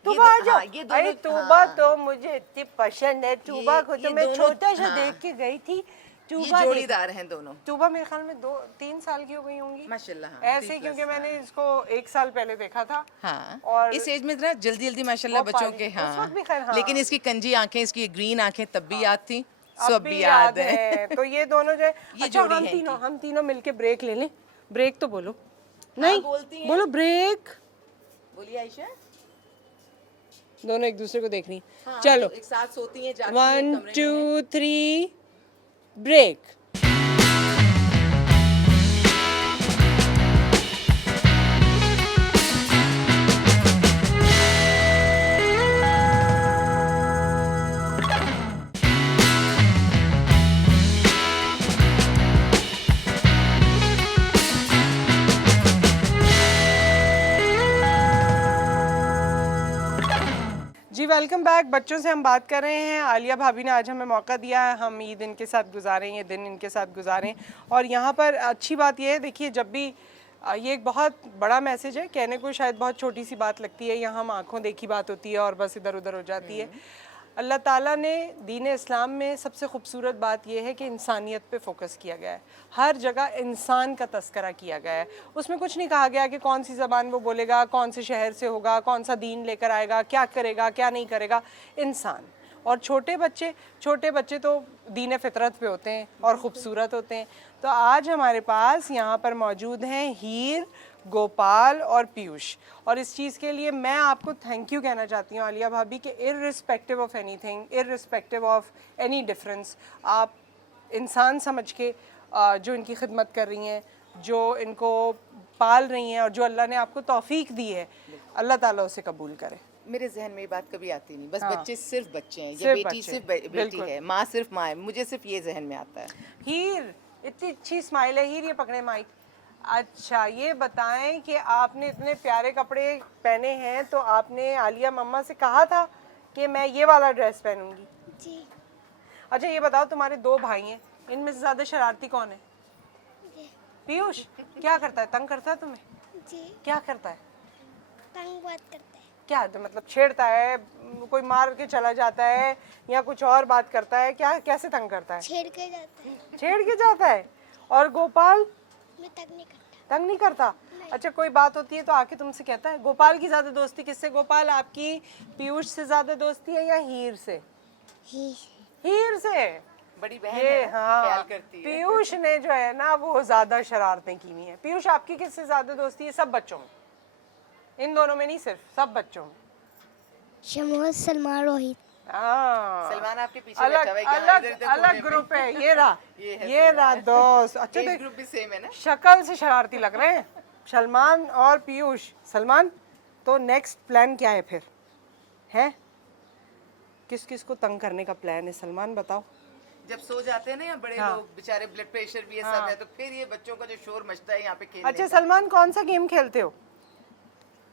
तूबा आ जाओ। ये अरे दोनों, तूबा तो मुझे इतनी पसंद है। तूबा को ये तो मैं दोनों, छोटा सा हाँ। देख के गई थी। ये तूबा जोड़ीदार हैं दोनों तूबा मेरे ख्याल में 2-3 साल की हो गई होंगी माशाल्लाह। हाँ, ऐसे, 3+, क्योंकि मैंने इसको 1 साल पहले देखा था। हाँ, और इस एज में जरा जल्दी जल्दी माशाल्लाह वो बच्चों पाली- के। उस हाँ, वक्त भी खैर, हाँ। लेकिन इसकी कंजी आंखें, इसकी ग्रीन आंखें तब भी याद थी, अब सब भी याद है। है। तो ये दोनों जो है, ये अच्छा जोड़ी है हम तीनों मिलके ब्रेक ले लें। ब्रेक तो बोलो। नहीं बोलती हैं। बोलो ब्रेक। बोलिए आयशा। दोनों एक दूसरे को देख रही हैं। हाँ, चलो, तो एक साथ सोती हैं, जागती हैं 1 कमरे में। 2 3 ब्रेक। जी वेलकम बैक। बच्चों से हम बात कर रहे हैं। आलिया भाभी ने आज हमें मौका दिया है, हम ईद इनके साथ गुजारें, ये दिन इनके साथ गुजारें। और यहाँ पर अच्छी बात ये है, देखिए जब भी ये एक बहुत बड़ा मैसेज है, कहने को शायद बहुत छोटी सी बात लगती है, यहाँ हम आँखों देखी बात होती है और बस इधर उधर हो जाती है। अल्लाह ताला ने दीन इस्लाम में सबसे खूबसूरत बात यह है कि इंसानियत पे फोकस किया गया है। हर जगह इंसान का तस्करा किया गया है। उसमें कुछ नहीं कहा गया कि कौन सी ज़बान वो बोलेगा, कौन से शहर से होगा, कौन सा दीन लेकर आएगा, क्या करेगा क्या नहीं करेगा। इंसान और छोटे बच्चे तो दीन फितरत पे होते हैं और ख़ूबसूरत होते हैं। तो आज हमारे पास यहाँ पर मौजूद हैं हीर, गोपाल और पीयूष। और इस चीज़ के लिए मैं आपको थैंक यू कहना चाहती हूँ आलिया भाभी कि irrespective of anything, irrespective of any difference, आप इंसान समझ के जो इनकी खिदमत कर रही हैं जो इनको पाल रही हैं और जो अल्लाह ने आपको तौफीक दी है, अल्लाह ताला उसे कबूल करे। मेरे जहन में ये बात कभी आती नहीं, बस हाँ। बच्चे सिर्फ बच्चे हैं, या सिर्फ बेटी बच्चे, सिर्फ बेटी बिल्कुल। है, माँ सिर्फ माँ है, मुझे सिर्फ ये जहन में आता है। हीर, इतनी अच्छी स्माइल है हीर, ये पकड़े माइक। अच्छा ये बताएं कि आपने इतने प्यारे कपड़े पहने हैं, तो आपने आलिया मम्मा से कहा था कि मैं ये वाला ड्रेस पहनूंगी? जी अच्छा ये बताओ, तुम्हारे 2 भाई हैं, इनमें से ज्यादा शरारती कौन है? पीयूष। क्या करता है, तंग करता है तुम्हें? जी क्या करता है? तंग बहुत करते हैं। क्या तो मतलब छेड़ता है, कोई मार के चला जाता है, या कुछ और बात करता है? क्या कैसे तंग करता है? छेड़ के जाते हैं। छेड़ के जाता है। और गोपाल मैं तंग नहीं करता। तंग नहीं करता? अच्छा कोई बात होती है तो आके तुमसे कहता है? गोपाल की ज्यादा दोस्ती किससे? गोपाल आपकी पीयूष से ज्यादा दोस्ती है या हीर से? हीर से। बड़ी बहन ये है ना, ख्याल हाँ, करती है। पीयूष ने जो है ना वो ज्यादा शरारतें की हुई है। पीयूष आपकी किससे ज्यादा दोस्ती है? सब बच्चों में, इन दोनों में नहीं, सिर्फ सब बच्चों में। शमूल, सलमान, रोहित। हाँ, सलमान आपके पीछे अलग बैठा हुआ है, यहाँ अलग इधर-इधर अलग कोने में। ग्रुप है। ये रहा ये है ये रहा दोस्त। अच्छा एज देख, ग्रुप भी सेम है ना। शक्ल से शरारती लग रहे हैं सलमान और पीयूष। सलमान, तो नेक्स्ट प्लान क्या है फिर? है किस किस को तंग करने का प्लान है सलमान, बताओ? जब सो जाते हैं ना यहाँ बड़े हाँ। लोग बेचारे, ब्लड प्रेशर भी है, हाँ। सब है, तो फिर ये बच्चों का जो शोर मचता है यहाँ पे खेलने अच्छा का। सलमान, कौन सा गेम खेलते हो?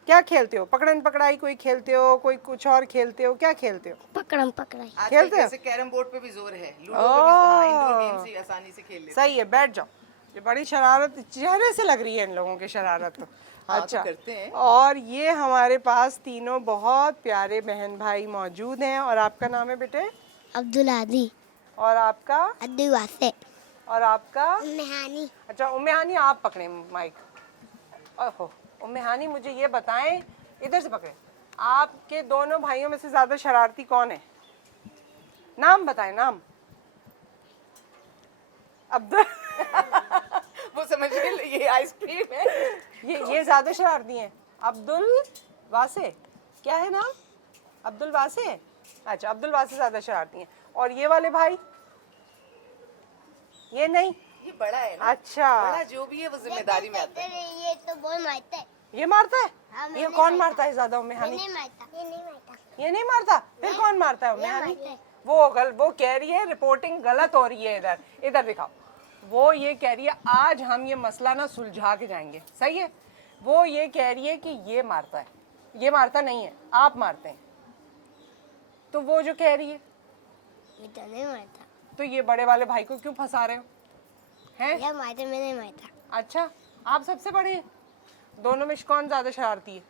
क्या खेलते हो? पकड़न पकड़ाई कोई खेलते हो, कोई कुछ और खेलते हो, क्या खेलते हो? पकड़म पकड़ाई। आजकल खेलते हो? जैसे कैरम बोर्ड पे भी जोर है, लूडो पे भी, हाँ, इंडोर गेम्स ही आसानी से खेल लेते सही है, बैठ जाओ। ये बड़ी शरारत चेहरे से लग रही है इन लोगों की शरारत तो। हाँ, तो अच्छा करते हैं। और ये हमारे पास तीनों बहुत प्यारे बहन भाई मौजूद हैं। और आपका नाम है बेटे? अब्दुल आदी, और आपका? अद्दू वासे, और आपका? मेहानी। अच्छा उम्मेहानी, आप पकड़े माइक। ओहो उम्मेहानी, मुझे ये बताएं, इधर से पकड़े, आपके दोनों भाइयों में से ज्यादा शरारती कौन है? नाम बताएं, नाम। अब्दुल वो समझ गए, ये आइसक्रीम है। ये ज्यादा शरारती हैं। अब्दुल वासे, क्या है नाम? अब्दुल वासे। अच्छा अब्दुल वासे ज्यादा शरारती हैं। और ये वाले भाई? ये नहीं, ये बड़ा है ना। अच्छा बड़ा जो भी है वो जिम्मेदारी में आता है। ये तो बहुत मारता है। ये मारता है? हाँ, ये मैंने कौन मारता है ज्यादा? उम्मेहानी? नहीं मारता, ये नहीं मारता। ये नहीं मारता? फिर कौन मारता है? उम्मेहानी? मारता है। वो कह रही है रिपोर्टिंग गलत हो रही है। इधर इधर दिखाओ। वो ये कह रही है आज हम ये मसला ना सुलझा के जाएंगे, सही है? वो ये कह रही है कि ये मारता है। ये मारता नहीं है, आप मारते हैं। तो वो जो कह रही है, मैं तो नहीं मारता। तो ये बड़े वाले भाई को क्यों फंसा रहे हो? हैं? ये मारते, मैं नहीं मारता। अच्छा आप सबसे बड़े हैं। दोनों में कौन ज्यादा शरारती है?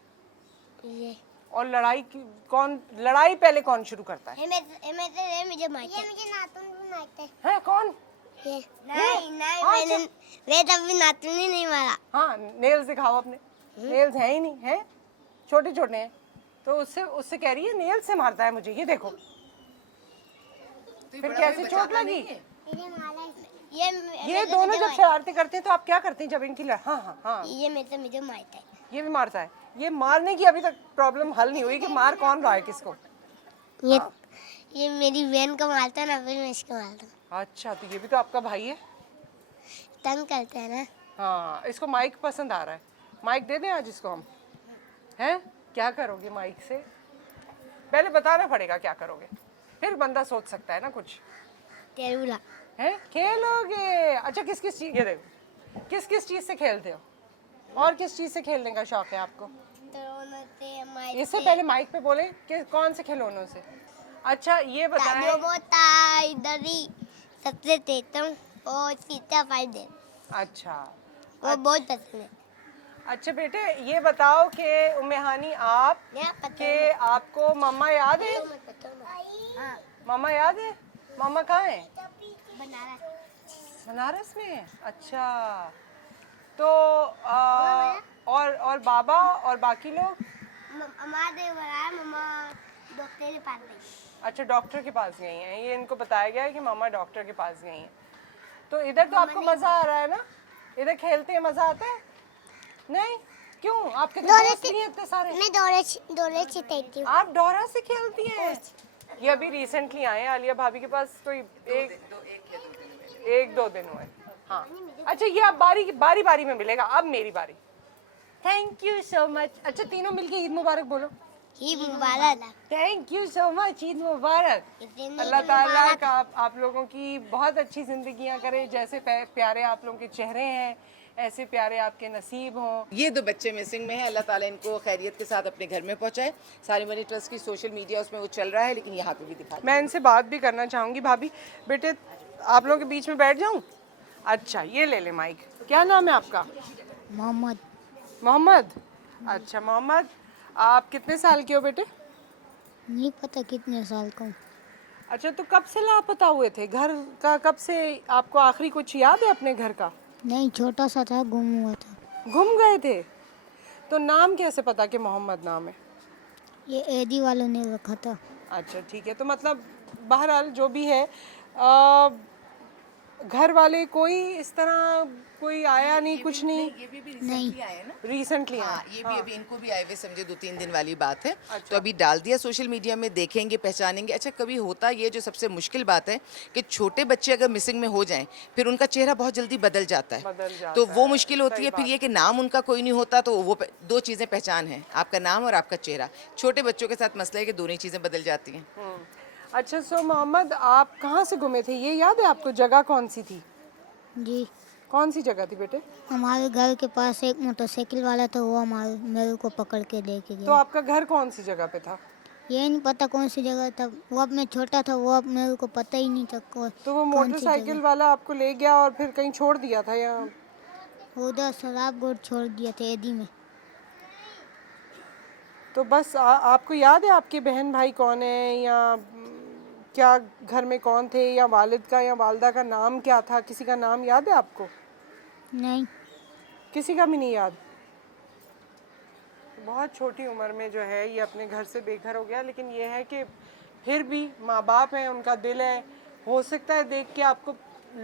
ये और लड़ाई पहले कौन शुरू करता है? ये मुझे मारता है। ये मुझे नाखून भी मारता है। है कौन? ये नहीं हाँ, मैं तभी नाखून ही नहीं मारा। हाँ नेल्स दिखाओ अपने। नेल्स हैं ही नहीं, हैं छोटे छोटे हैं। तो उससे कह रही है नेल्स से मारता है मुझे, ये देखो। तो ये फिर बड़ा कैसे भाई चोट बचाता लगी? नहीं है? मुझे मारा है। ये दोनों जब शरारती करते हैं तो आप क्या करते हैं जब इनकी हाँ हाँ हाँ ये मुझे मारता है। ये भी मारता है। ये मारने की अभी तक प्रॉब्लम हल नहीं हुई कि मार कौन रहा है किसको। ये मेरी बहन को मारता है ना, फिर मैं इसको मारता हूँ। अच्छा तो ये भी तो आपका भाई है। तंग करते हैं ना। हाँ इसको माइक पसंद आ रहा है। माइक दे दें आज इसको हम, हैं? क्या करोगे माइक से? पहले बताना पड़ेगा क्या करोगे, फिर बंदा सोच सकता है ना कुछ। तेरूला हैं? खेलोगे? अच्छा किस किस चीज, ये देखो किस किस चीज से खेलते हो? और किस चीज से खेलने का शौक है आपको? दोनों से मारते। इससे पहले माइक पे बोले कि कौन से खिलौनों से। अच्छा ये बताएं। बताए दरी सबसे देता हूँ और सीता पाई दे, अच्छा वो बहुत पसंद है। अच्छा बेटे ये बताओ कि उम्मेहानी आप के आपको मम्मा याद है? हाँ, मम्मा याद है? मम्मा कहाँ है? बनारस। बनारस में? अच्छा तो और बाबा और बाकी लोग? हमारे बनाया मम्मा डॉक्टर के पास गई। अच्छा डॉक्टर के पास गई हैं। ये इनको बताया गया है कि मम्मा डॉक्टर के पास गई हैं। तो इधर तो आपको मजा आ रहा है ना? इधर खेलते हैं मजा आता है? नहीं क्यों? आपके तो दोस्त नहीं हैं इतने सारे। मैं डोरे से खेलती हूँ। आप डोरा से खेलती हैं? ये अभी रिसेंटली आए हैं आलिया भाभी के पास, कोई एक दो दिन हुए। हाँ अच्छा, ये अब बारी बारी बारी में मिलेगा, अब मेरी बारी। Thank you so much. अच्छा तीनों मिलके ईद मुबारक बोलो। ईद मुबारक। Thank you so much, Eid मुबारक। अल्लाह ताला का आप लोगों की बहुत अच्छी ज़िंदगियां करे, जैसे प्यारे आप लोगों के चेहरे हैं ऐसे प्यारे आपके नसीब हों। ये 2 बच्चे मिसिंग में हैं, अल्लाह ताला इनको खैरियत के साथ अपने घर में पहुंचाए। सारी मनी ट्रस्ट की सोशल मीडिया उसमें वो चल रहा है, लेकिन यहाँ पे भी दिखा मैं इनसे बात भी करना चाहूँगी। भाभी बेटे आप लोगों के बीच में बैठ जाऊँ? अच्छा ये ले ले माइक। क्या नाम है आपका? मोहम्मद। मोहम्मद। अच्छा मोहम्मद, आप कितने साल के हो बेटे? नहीं पता कितने साल का हूँ। अच्छा तो कब से लापता हुए थे? घर का कब से आपको आखिरी कुछ याद है अपने घर का? नहीं, छोटा सा था, गुम हुआ था। गुम गए थे? तो नाम कैसे पता कि मोहम्मद नाम है? ये एदी वालों ने रखा था। अच्छा ठीक है, तो मतलब बहरहाल जो भी है घर वाले कोई इस तरह कोई आया नहीं, कुछ नहीं? ये भी रिसेंटली आए हैं ना। रिसेंटली हाँ, ये भी अभी इनको भी आए हुए समझे 2-3 दिन वाली बात है। अच्छा। तो अभी डाल दिया सोशल मीडिया में, देखेंगे पहचानेंगे। अच्छा कभी होता ये जो सबसे मुश्किल बात है कि छोटे बच्चे अगर मिसिंग में हो जाएं फिर उनका चेहरा बहुत जल्दी बदल जाता है। बदल जाता तो वो है, मुश्किल होती है। फिर ये कि नाम उनका कोई नहीं होता, तो वो 2 चीज़ें पहचान है, आपका नाम और आपका चेहरा। छोटे बच्चों के साथ मसला है कि दोनों ही चीज़ें बदल जाती हैं। अच्छा सो मोहम्मद आप कहाँ से गुमे थे? ये याद है आपको? जगह कौन सी थी? जी, कौन सी जगह थी बेटे? हमारे घर के पास एक मोटरसाइकिल वाला था, वो मेरे को पकड़ के लेके तो गया। आपका घर कौन सी जगह पे था? ये नहीं पता कौन सी जगह था, वो अब मैं छोटा था, वो अब मेरे को पता ही नहीं था तो वो कौन सी मोटरसाइकिल जगह। वाला आपको ले गया और फिर कहीं छोड़ दिया था या? उधर शराब गोड छोड़ दिया था एदी में। तो बस आपको याद है आपके बहन भाई कौन है, या क्या घर में कौन थे, या वालिद का या वालदा का नाम क्या था? किसी का नाम याद है आपको? नहीं, किसी का भी नहीं याद? बहुत छोटी उम्र में जो है ये अपने घर से बेघर हो गया, लेकिन ये है कि फिर भी माँ बाप हैं, उनका दिल है। हो सकता है देख के आपको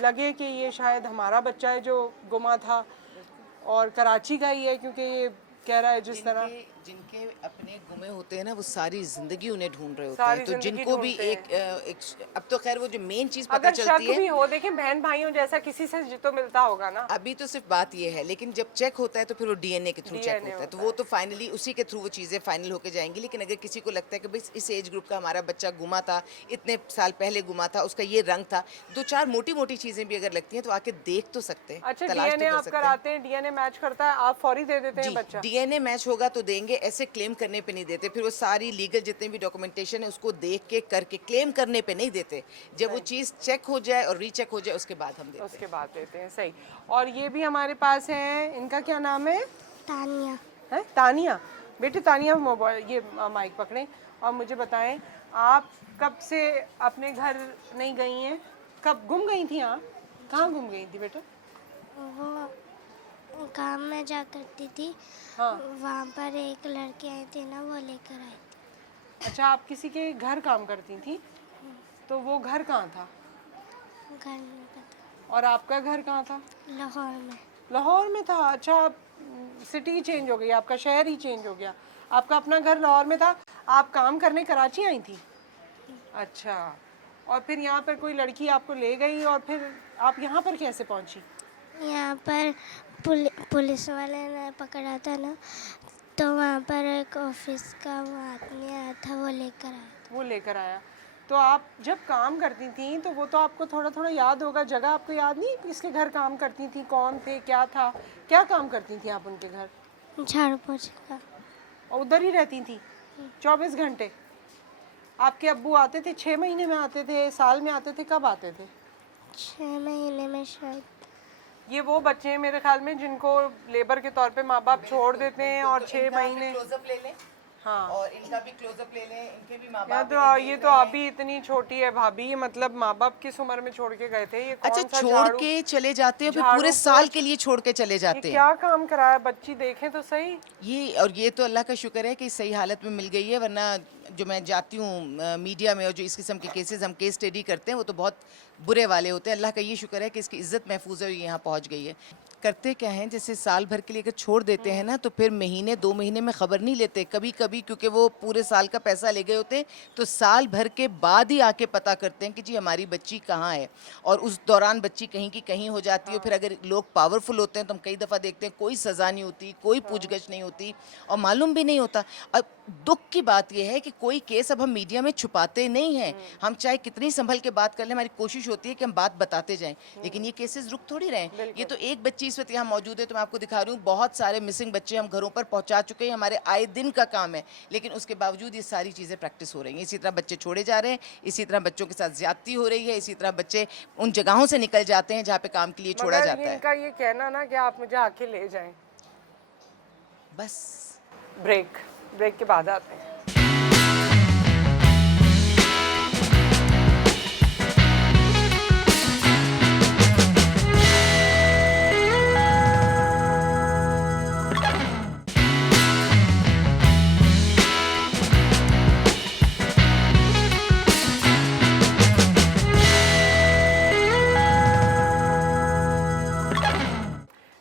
लगे कि ये शायद हमारा बच्चा है जो गुमा था, और कराची का ही है, क्योंकि ये कह रहा है जिस तरह। जिनके अपने गुमे होते हैं ना, वो सारी जिंदगी उन्हें ढूंढ रहे होते सारी हैं। तो जिंदगी जिनको भी ढूंढते एक अब तो खैर वो जो मेन चीज पता अगर शक चलती है। भी हो, देखें बहन भाइयों जैसा किसी से तो मिलता होगा ना। अभी तो सिर्फ बात ये है, लेकिन जब चेक होता है तो फिर वो डीएनए के थ्रू चेक DNA होता है, तो वो तो फाइनली उसी के थ्रू वो चीज़ें फाइनल होके जाएंगी। लेकिन अगर किसी को लगता है कि भाई इस एज ग्रुप का हमारा बच्चा गुमा था, इतने साल पहले गुमा था, उसका ये रंग था, 2-4 मोटी मोटी चीज़ें भी अगर लगती हैं तो आके देख तो सकते हैं। अच्छा तलाश तो डीएनए कर आप सकते हैं। कराते हैं, डीएनए मैच करता है, आप फौरी दे देते हैं बच्चा? डीएनए मैच होगा तो देंगे, ऐसे क्लेम करने पे नहीं देते। फिर वो सारी लीगल जितने भी डॉक्यूमेंटेशन है उसको देख के करके क्लेम करने पे नहीं देते। जब वो चीज़ चेक हो जाए और रीचेक हो जाए उसके बाद हम देते हैं। उसके बाद देते हैं, सही। और ये भी हमारे पास है, इनका क्या नाम है? तानिया। है तानिया। बेटे तानिया मोबाइल ये माइक पकड़ें और मुझे बताएं, आप कब से अपने घर नहीं गई हैं? कब गुम गई थी आप? कहाँ गुम गई थी बेटा? वो काम में जा करती थी, हाँ। वहाँ पर एक लड़के आए थे ना, वो लेकर आए थे। अच्छा आप किसी के घर काम करती थी, तो वो घर कहाँ था? घर में पता, और आपका घर कहाँ था? लाहौर में। लाहौर में था। अच्छा आप सिटी चेंज हो गई, आपका शहर ही चेंज हो गया। आपका अपना घर लाहौर में था, आप काम करने कराची आई थी? अच्छा, और फिर यहाँ पर कोई लड़की आपको ले गई और फिर आप यहाँ पर कैसे पहुँची? यहाँ पर पुलिस वाले ने पकड़ा था ना, तो वहाँ पर एक ऑफिस का वो आदमी आया था, वो लेकर आया। वो लेकर आया। तो आप जब काम करती थी तो वो तो आपको थोड़ा थोड़ा याद होगा, जगह आपको याद नहीं किसके घर काम करती थी, कौन थे, क्या था, क्या काम करती थी आप उनके घर? झाड़ू पोछे का। और उधर ही रहती थी 24 घंटे? आपके अब्बू आते थे? 6 महीने में आते थे, साल में आते थे, कब आते थे? 6 महीने में शायद। ये वो बच्चे हैं मेरे ख्याल में जिनको लेबर के तौर पे माँ बाप छोड़ देते हैं और 6 महीने। क्लोजअप ले लें। हाँ, और इनका भी क्लोजअप ले लें, इनके भी माँ या बाप तो ये तो अभी इतनी छोटी है भाभी, मतलब माँ बाप किस उम्र में छोड़ के गए थे? ये कौन अच्छा सा छोड़ झाड़ू, के चले जाते हैं, फिर झाड़ू पूरे साल के लिए छोड़ के चले ये जाते हैं। क्या काम कराया? बच्ची देखें तो सही। ये और ये तो अल्लाह का शुक्र है कि सही हालत में मिल गई है, वरना जो मैं जाती हूँ मीडिया में और जो इस किस्म के केसेस हम केस स्टडी करते हैं वो तो बहुत बुरे वाले होते हैं। अल्लाह का ये शुक्र है कि इसकी इज़्ज़त महफूज है और ये यहाँ पहुँच गई है। करते क्या हैं, जैसे साल भर के लिए अगर छोड़ देते हैं ना तो फिर महीने 2 महीने में ख़बर नहीं लेते। कभी कभी क्योंकि वो पूरे साल का पैसा ले गए होते हैं तो साल भर के बाद ही आके पता करते हैं कि जी हमारी बच्ची कहाँ है, और उस दौरान बच्ची कहीं की कहीं हो जाती है। फिर अगर लोग पावरफुल होते हैं तो हम कई दफ़ा देखते हैं कोई सज़ा नहीं होती, कोई पूछगछ नहीं होती और मालूम भी नहीं होता। अब दुख की बात यह है कि कोई केस अब हम मीडिया में छुपाते नहीं हैं। हम चाहे कितनी संभल के बात कर लें, हमारी कोशिश होती है कि हम बात बताते जाएं, लेकिन ये केसेस रुक थोड़ी रहे हैं। ये तो एक बच्ची इस वक्त यहाँ मौजूद है तो मैं आपको दिखा रही हूँ, बहुत सारे मिसिंग बच्चे हम घरों पर पहुँचा चुके हैं, हमारे आए दिन का काम है, लेकिन उसके बावजूद ये सारी चीज़ें प्रैक्टिस हो रही हैं। इसी तरह बच्चे छोड़े जा रहे हैं, इसी तरह बच्चों के साथ ज्यादती हो रही है, इसी तरह बच्चे उन जगहों से निकल जाते हैं जहाँ पे काम के लिए छोड़ा मगर जाता है। इनका ये कहना ना कि आप मुझे आके ले जाएं। बस ब्रेक के बाद आते हैं।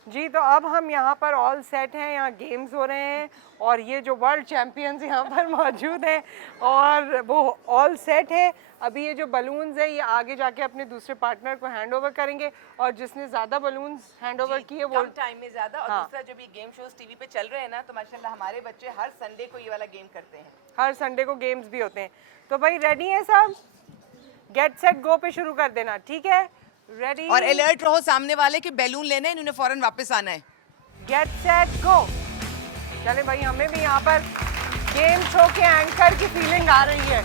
जी तो अब हम यहाँ पर ऑल सेट हैं, यहाँ गेम्स हो रहे हैं और ये जो वर्ल्ड चैम्पियंस यहाँ पर मौजूद हैं और वो ऑल सेट है। अभी ये जो बलून्स है ये आगे जाके अपने दूसरे पार्टनर को हैंड ओवर करेंगे और जिसने ज़्यादा बलून्स हैंड ओवर किए वो कम टाइम में ज़्यादा। और हाँ। दूसरा जब ये गेम शोज टीवी पे चल रहे हैं ना तो माशाल्लाह हमारे बच्चे हर संडे को ये वाला गेम करते हैं। हर संडे को गेम्स भी होते हैं। तो भाई रेडी है सब? गेट सेट गो पे शुरू कर देना, ठीक है? रेडी और अलर्ट रहो सामने वाले कि बैलून लेने इन्होंने फौरन वापस आना है। Get set go. चले भाई, हमें भी यहाँ पर गेम शो के एंकर की फीलिंग आ रही है।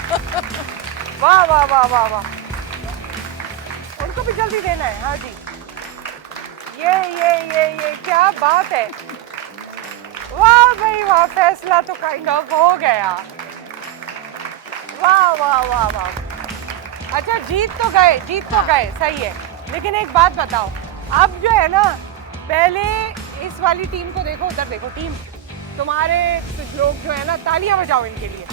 वाह वाह वाह वाह वाह, उनको भी जल्दी देना है। हाँ जी, ये क्या बात है। वाह भाई वाह, फैसला तो काइंड ऑफ हो गया। वाह वाह वाह वाह। अच्छा जीत तो गए, सही है। लेकिन एक बात बताओ, अब जो है ना, पहले इस वाली टीम को देखो, उधर देखो टीम, तुम्हारे कुछ लोग जो है ना, तालियां बजाओ इनके लिए।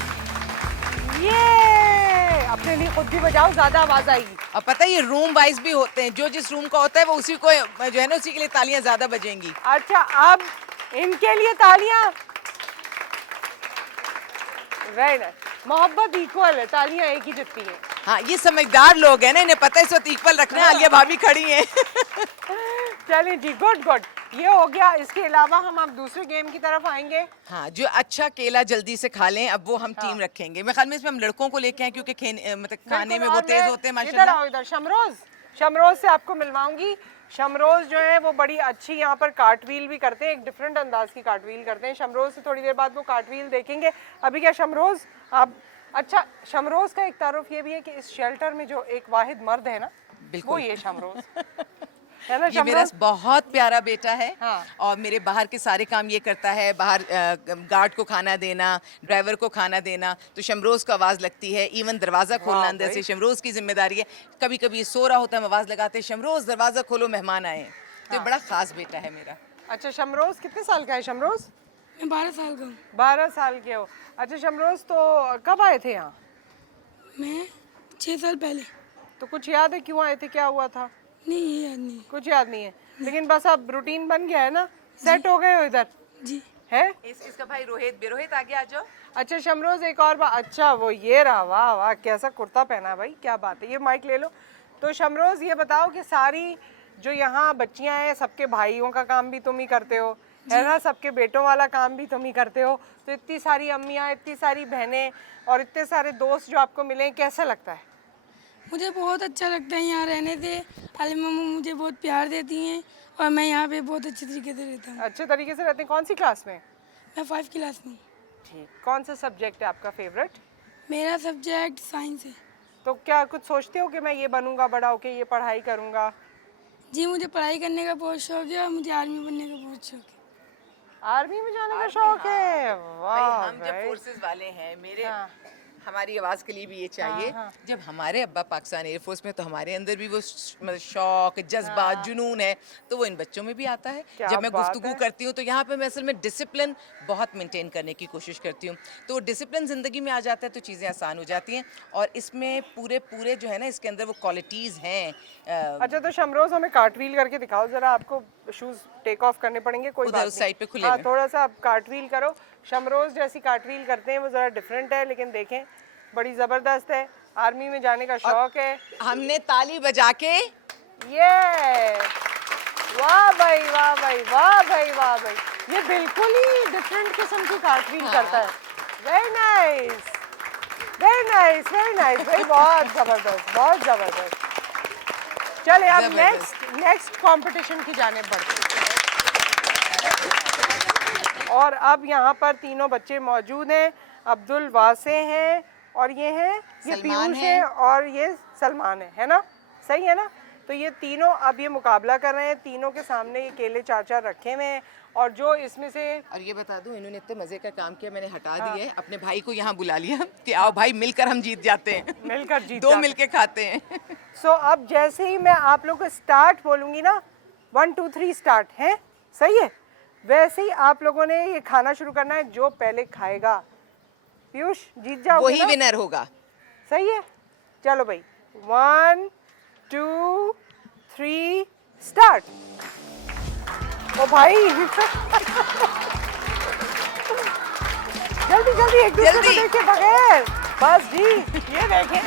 ये अपने लिए खुद भी बजाओ, ज्यादा आवाज आएगी। और पता है ये रूम वाइज भी होते हैं, जो जिस रूम का होता है वो उसी को जो है ना उसी के लिए तालियां ज्यादा बजेंगी। अच्छा अब इनके लिए तालियां। वेरी नाइस, मोहब्बत इक्वल है, तालियां एक ही जितनी है। हाँ ये समझदार लोग हैं ना, इन्हें पता है इस वक्त इक्वल रखना है। आलिया भाभी खड़ी हैं। चलिए जी, गुड, ये हो गया। इसके अलावा हम अब दूसरे गेम की तरफ आएंगे। हाँ, जो अच्छा केला जल्दी से खा लें, अब वो हम टीम रखेंगे। मैं ख्याल में इसमें हम लड़कों को लेके आए क्योंकि मतलब खाने में वो तेज होते हैं इधर माशाल्लाह। आओ, इधर शमरोज से आपको मिलवाऊंगी। शमरोज जो है वो बड़ी अच्छी यहाँ पर कार्टव्हील भी करते हैं, एक डिफरेंट अंदाज की कार्टव्हील करते हैं। शमरोज से थोड़ी देर बाद वो कार्टव्हील देखेंगे। अभी क्या शमरोज आप, अच्छा शमरोज का एक तारुफ ये भी है कि इस शेल्टर में जो एक वाहिद मर्द है ना, वो ये शमरोज है ना। ये मेरा शमरोज बहुत प्यारा बेटा है। हाँ। और मेरे बाहर के सारे काम ये करता है, बाहर गार्ड को खाना देना, ड्राइवर को खाना देना, तो शमरोज को आवाज़ लगती है। इवन दरवाज़ा खोलना वाह अंदर भाई। से शमरोज की जिम्मेदारी है। कभी कभी ये सो रहा होता है, हम आवाज़ लगाते हैं शमरोज दरवाज़ा खोलो मेहमान आए। तो ये बड़ा ख़ास बेटा है मेरा। अच्छा शमरोज कितने साल का है? शमरोज मैं 12 साल का हूँ। 12 साल के हो। अच्छा शमरोज, तो कब आए थे यहाँ? मैं 6 साल पहले। तो कुछ याद है क्यों आए थे, क्या हुआ था? नहीं, ये याद नहीं। कुछ याद नहीं है, लेकिन बस अब रूटीन बन गया है ना, सेट हो गए हो इधर जी। है। इसका भाई रोहित आगे आ जाओ। अच्छा शमरोज एक और बात, अच्छा वो ये रहा, वाह वाह कैसा कुर्ता पहना है भाई, क्या बात है। ये माइक ले लो। तो शमरोज ये बताओ कि सारी जो यहाँ बच्चियाँ हैं, सबके भाइयों का काम भी तुम ही करते हो, है ना, सबके बेटों वाला काम भी तुम ही करते हो। तो इतनी सारी अम्मियाँ, इतनी सारी बहनें और इतने सारे दोस्त जो आपको मिले, कैसा लगता है? मुझे बहुत अच्छा लगता है यहाँ रहने से। अलीमा मुझे बहुत प्यार देती हैं और मैं यहाँ पे बहुत अच्छे तरीके से रहता हूँ। अच्छे तरीके से रहते हैं। कौन सी क्लास में? मैं 5 क्लास में हूँ। ठीक। कौन सा सब्जेक्ट है आपका फेवरेट? मेरा सब्जेक्ट साइंस है। तो क्या कुछ सोचते हो कि मैं ये बनूंगा बड़ा होके, ये पढ़ाई करूंगा? जी, मुझे पढ़ाई करने का बहुत शौक है और मुझे आर्मी बनने का बहुत शौक है। आर्मी में जाने का शौक है? वाह हम जब फोर्सेस वाले हैं, मेरे हमारी आवाज के लिए भी ये चाहिए। जब हमारे अब्बा पाकिस्तान एयरफोर्स में, तो हमारे अंदर भी वो मतलब शौक, जज्बा, जुनून है, तो वो इन बच्चों में भी आता है। जब मैं गुफ्तगू करती हूँ तो यहाँ पे मैं असल में डिसिप्लिन बहुत मेंटेन करने की कोशिश करती हूँ, तो डिसिप्लिन ज़िंदगी में आ जाता है तो चीज़ें आसान हो जाती हैं। और इसमें पूरे पूरे जो है ना, इसके अंदर वो क्वालिटीज़ हैं। अच्छा, तो शमरोज हमें कार्टव्हील करके दिखाओ जरा। आपको शूज टेक ऑफ करने पड़ेंगे, कोई उधर बात उस नहीं। साइड पे खुले हाँ, में। थोड़ा सा आप कार्टव्हील करो। शमरोज जैसी कार्टव्हील करते हैं वो ज़रा डिफरेंट है, लेकिन देखें बड़ी ज़बरदस्त है। आर्मी में जाने का शौक है। हमने ताली बजा के ये वाह भाई, वाह भाई, वाह भाई, वाह भाई, ये बिल्कुल ही डिफरेंट किस्म की कार्टव्हील करता है। Very nice, very nice, very nice भाई, बहुत ज़बरदस्त, बहुत ज़बरदस्त। चले अब नेक्स्ट कंपटीशन की जाने बढ़ते हैं। और अब यहाँ पर तीनों बच्चे मौजूद हैं। अब्दुल वासे हैं, और ये हैं, ये सलमान पीयूष है। है, और ये सलमान है ना? सही है ना? तो ये तीनों अब ये मुकाबला कर रहे हैं। तीनों के सामने ये केले 4-4 रखे हुए हैं, और जो इसमें से और ये बता दूं, इन्होंने इतने मजे का काम किया, मैंने हटा दिया है। अपने भाई को यहाँ बुला लिया कि आओ भाई, मिलकर हम जीत जाते हैं। मिलकर जीत दो जाते मिलके खाते हैं। सो अब जैसे ही मैं आप लोग को स्टार्ट बोलूँगी ना, 1 2 3 स्टार्ट है, सही है? वैसे ही आप लोगों ने ये खाना शुरू करना है। जो पहले खाएगा, पीयूष जीत जाओगे वही ना? विनर होगा। सही है, चलो भाई, 1 2 3 स्टार्ट। ओ भाई जल्दी जल्दी, एक दूसरे को जल्दी। देख के बगैर, बस जी, ये देखें।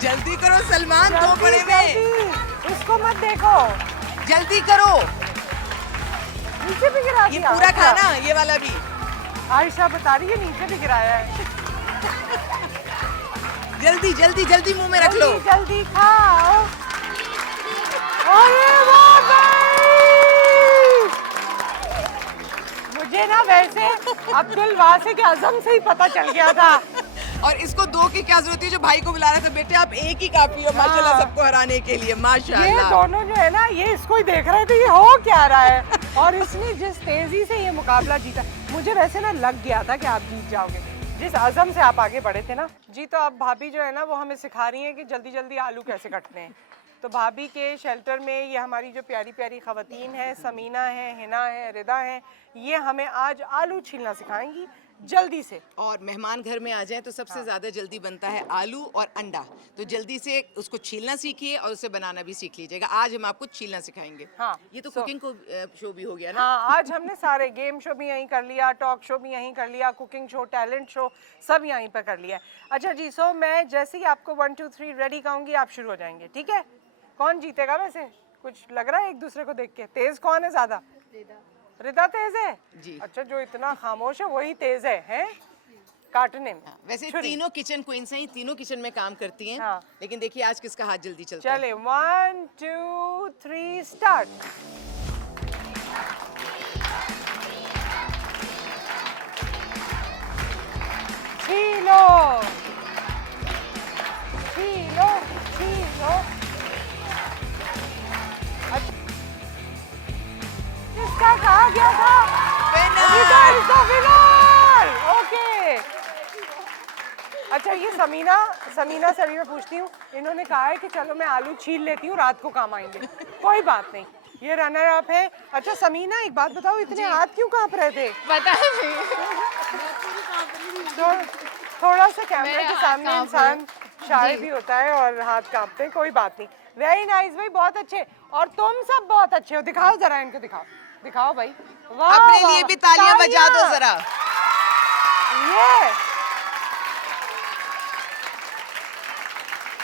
जल्दी करो सलमान, दो जल्दी, बड़े में। जल्दी, उसको मत देखो, जल्दी करो, नीचे भी गिरा ये दिया। पूरा खाना, ये वाला भी। आयशा बता रही है नीचे भी गिराया है। जल्दी जल्दी जल्दी मुंह में रख लो। जल्दी जल्दी खाओ। अरे वाह भाई, मुझे ना वैसे अब्दुल वासे के अज़म से ही पता चल गया था। और इसको दो की क्या जरूरत है, जो भाई को बुला रहा था, बेटे आप एक ही काफी हो माशाल्लाह सबको हराने के लिए, ये माशाल्लाह। दोनों जो है ना, ये इसको ही देख रहे थे ये हो क्या रहा है, और इसने जिस तेजी से ये मुकाबला जीता, मुझे वैसे ना लग गया था कि आप जीत जाओगे, जिस अज़म से आप आगे बढ़े थे ना जी। तो अब भाभी जो है ना, वो हमें सिखा रही हैं कि जल्दी जल्दी आलू कैसे कटते हैं। तो भाभी के शेल्टर में ये हमारी जो प्यारी प्यारी ख़वातीन हैं, समीना है, हिना है, रिदा है, ये हमें आज आलू छीलना सिखाएंगी जल्दी से। और मेहमान घर में आ जाए तो सबसे ज्यादा जल्दी बनता है आलू और अंडा, तो जल्दी से उसको छीलना सीखिए और उसे बनाना भी सीख लीजिएगा। आज हम आपको छीलना सिखाएंगे। हाँ, ये तो कुकिंग को शो भी हो गया ना। हाँ, आज हमने सारे गेम शो भी यहीं कर लिया, टॉक शो भी यहीं कर लिया, कुकिंग शो, टैलेंट शो, सब यहीं पर कर लिया। अच्छा जी, सो मैं जैसे ही आपको 1 2 3 रेडी कहूँगी, आप शुरू हो जाएंगे, ठीक है? कौन जीतेगा वैसे? कुछ लग रहा है एक दूसरे को देख के? तेज कौन है ज्यादा? रिदा तेज है जी। अच्छा, जो इतना खामोश है वही तेज है, हैं? काटने में। वैसे छुरी। तीनों किचन क्वींस हैं, तीनों किचन में काम करती हैं। हाँ। लेकिन देखिए आज किसका हाथ जल्दी चलता है। चले 1 2 3 स्टार्ट। छीलो छीलो छीलो। किसका कहा गया था? Winner is the winner! Okay. अच्छा, ये समीना से अभी मैं पूछती हूँ, इन्होंने कहा है कि चलो मैं आलू छील लेती हूँ, रात को काम आएंगे। कोई बात नहीं, ये रनर अप है। अच्छा समीना, एक बात बताओ, इतने हाथ क्यों कांप रहे थे? पता है तो थोड़ा सा कैमरे के सामने इंसान शाय भी होता है और हाथ कांपते हैं, कोई बात नहीं। वेरी नाइस भाई, बहुत अच्छे, और तुम सब बहुत अच्छे हो। दिखाओ जरा इनको, दिखाओ दिखाओ भाई, वाह अपने वाह, लिए भी तालियां बजा दो जरा। ये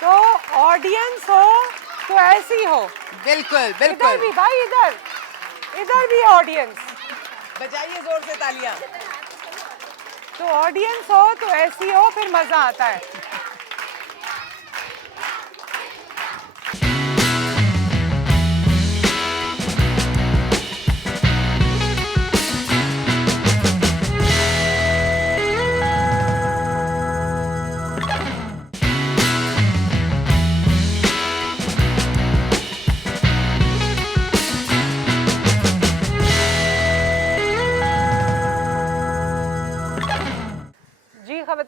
तो ऑडियंस हो तो ऐसी हो। बिल्कुल इधर बिल्कुल, भी भाई, इधर भी ऑडियंस, बजाइए जोर से तालियां। तो ऑडियंस हो तो ऐसी हो, फिर मजा आता है।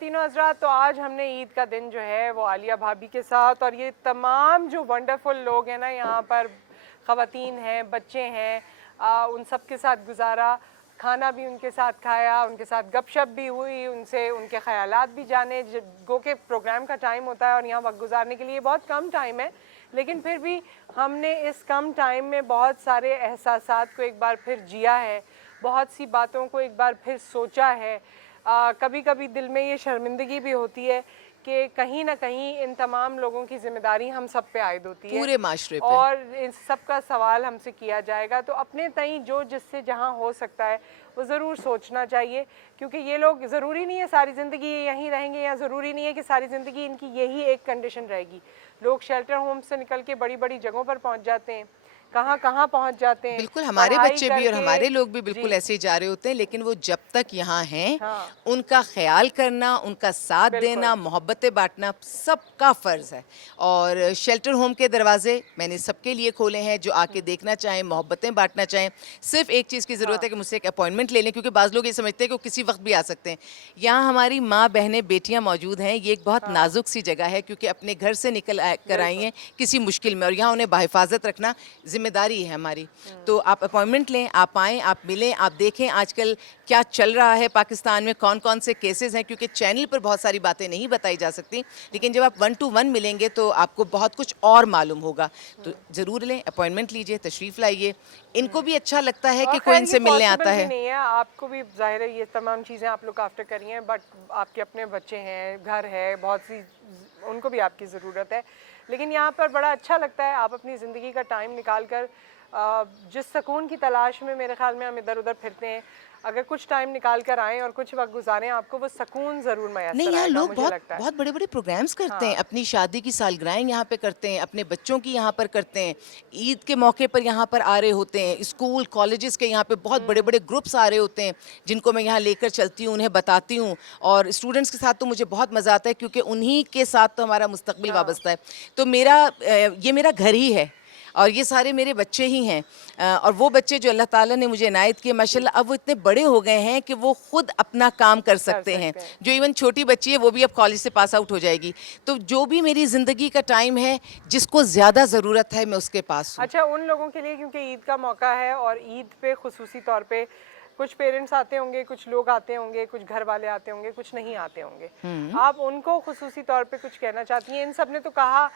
ख़वातीनो हज़रात, तो आज हमने ईद का दिन जो है वो आलिया भाभी के साथ और ये तमाम जो वंडरफुल लोग हैं ना यहाँ पर, ख़वातीन हैं, बच्चे हैं, उन सब के साथ गुजारा। खाना भी उनके साथ खाया, उनके साथ गपशप भी हुई, उनसे उनके ख़यालात भी जाने। गो के प्रोग्राम का टाइम होता है और यहाँ वक्त गुजारने के लिए बहुत कम टाइम है, लेकिन फिर भी हमने इस कम टाइम में बहुत सारे एहसासात को एक बार फिर जिया है, बहुत सी बातों को एक बार फिर सोचा है। कभी कभी दिल में ये शर्मिंदगी भी होती है कि कहीं ना कहीं इन तमाम लोगों की जिम्मेदारी हम सब पे आयद होती है, पूरे माशरे पे, और इन सब का सवाल हमसे किया जाएगा। तो अपने तई जो जिससे जहाँ हो सकता है वो ज़रूर सोचना चाहिए, क्योंकि ये लोग ज़रूरी नहीं है सारी ज़िंदगी यहीं रहेंगे, या ज़रूरी नहीं है कि सारी ज़िंदगी इनकी यही एक कंडीशन रहेगी। लोग शेल्टर होम से निकल के बड़ी बड़ी जगहों पर पहुँच जाते हैं, कहाँ कहाँ पहुँच जाते हैं। बिल्कुल हमारे पढ़ाई बच्चे भी और करके- हमारे लोग भी बिल्कुल जी। ऐसे ही जा रहे होते हैं, लेकिन वो जब तक यहाँ हैं हाँ। उनका ख्याल करना, उनका साथ बिल्कुल। देना, मोहब्बतें बांटना सबका फ़र्ज़ है। और शेल्टर होम के दरवाजे मैंने सबके लिए खोले हैं, जो आके देखना चाहें, मोहब्बतें बांटना चाहें। सिर्फ एक चीज़ की ज़रूरत है कि मुझसे एक अपॉइंटमेंट ले लें, क्योंकि बाज़ लोग ये समझते हैं कि वो किसी वक्त भी आ सकते हैं। यहाँ हमारी माँ, बहनें, बेटियाँ मौजूद हैं। ये एक बहुत नाजुक सी जगह है, क्योंकि अपने घर से निकल कर आई हैं किसी मुश्किल में, और यहाँ उन्हें बाहिफाजत रखना जिम्मेदारी है हमारी। तो आप अपॉइंटमेंट लें, आप आएँ, आप मिलें, आप देखें आजकल क्या चल रहा है पाकिस्तान में, कौन कौन से केसेस हैं, क्योंकि चैनल पर बहुत सारी बातें नहीं बताई जा सकती, लेकिन जब आप 1 to 1 मिलेंगे तो आपको बहुत कुछ और मालूम होगा। तो ज़रूर लें, अपॉइंटमेंट लीजिए, तशरीफ़ लाइए। इनको भी अच्छा लगता है कि और कोई खैर इनसे ये मिलने possible आता भी है। नहीं है, आपको भी जाहिर है ये तमाम चीज़ें आप लोग आफ्टर करी हैं, बट आपके अपने बच्चे हैं, घर है, बहुत सी उनको भी आपकी ज़रूरत है। लेकिन यहाँ पर बड़ा अच्छा लगता है, आप अपनी ज़िंदगी का टाइम निकाल कर जिस सुकून की तलाश में मेरे ख्याल में हम इधर उधर फिरते हैं, अगर कुछ टाइम निकाल कर आएँ और कुछ वक्त गुजारें, आपको वो सुकून ज़रूर नहीं, मैसर यहाँ आएगा, लोग मुझे बहुत लगता है। बहुत बड़े बड़े प्रोग्राम्स करते हैं, अपनी शादी की सालगिरहें यहाँ पे करते हैं, अपने बच्चों की यहाँ पर करते हैं, ईद के मौके पर यहाँ पर आ रहे होते हैं, स्कूल कॉलेजेस के यहाँ पे बहुत बड़े बड़े ग्रुप्स आ रहे होते हैं, जिनको मैं यहाँ लेकर चलती हूँ, उन्हें बताती हूँ। और स्टूडेंट्स के साथ तो मुझे बहुत मज़ा आता है, क्योंकि उन्हीं के साथ तो हमारा मुस्तकबिल वाबस्ता है। तो ये मेरा घर ही है, और ये सारे मेरे बच्चे ही हैं। और वो बच्चे जो अल्लाह ताला ने मुझे इनायत किए, माशाल्लाह, अब वो इतने बड़े हो गए हैं कि वो खुद अपना काम कर सकते हैं। जो इवन छोटी बच्ची है वो भी अब कॉलेज से पास आउट हो जाएगी। तो जो भी मेरी ज़िंदगी का टाइम है, जिसको ज़्यादा ज़रूरत है, मैं उसके पास हूँ। अच्छा, उन लोगों के लिए, क्योंकि ईद का मौका है और ईद पे खुसूसी तौर पे कुछ पेरेंट्स आते होंगे, कुछ लोग आते होंगे, कुछ घर वाले आते होंगे, कुछ नहीं आते होंगे, आप उनको खुसूसी तौर पे कुछ कहना चाहती हैं? इन सब ने तो कहा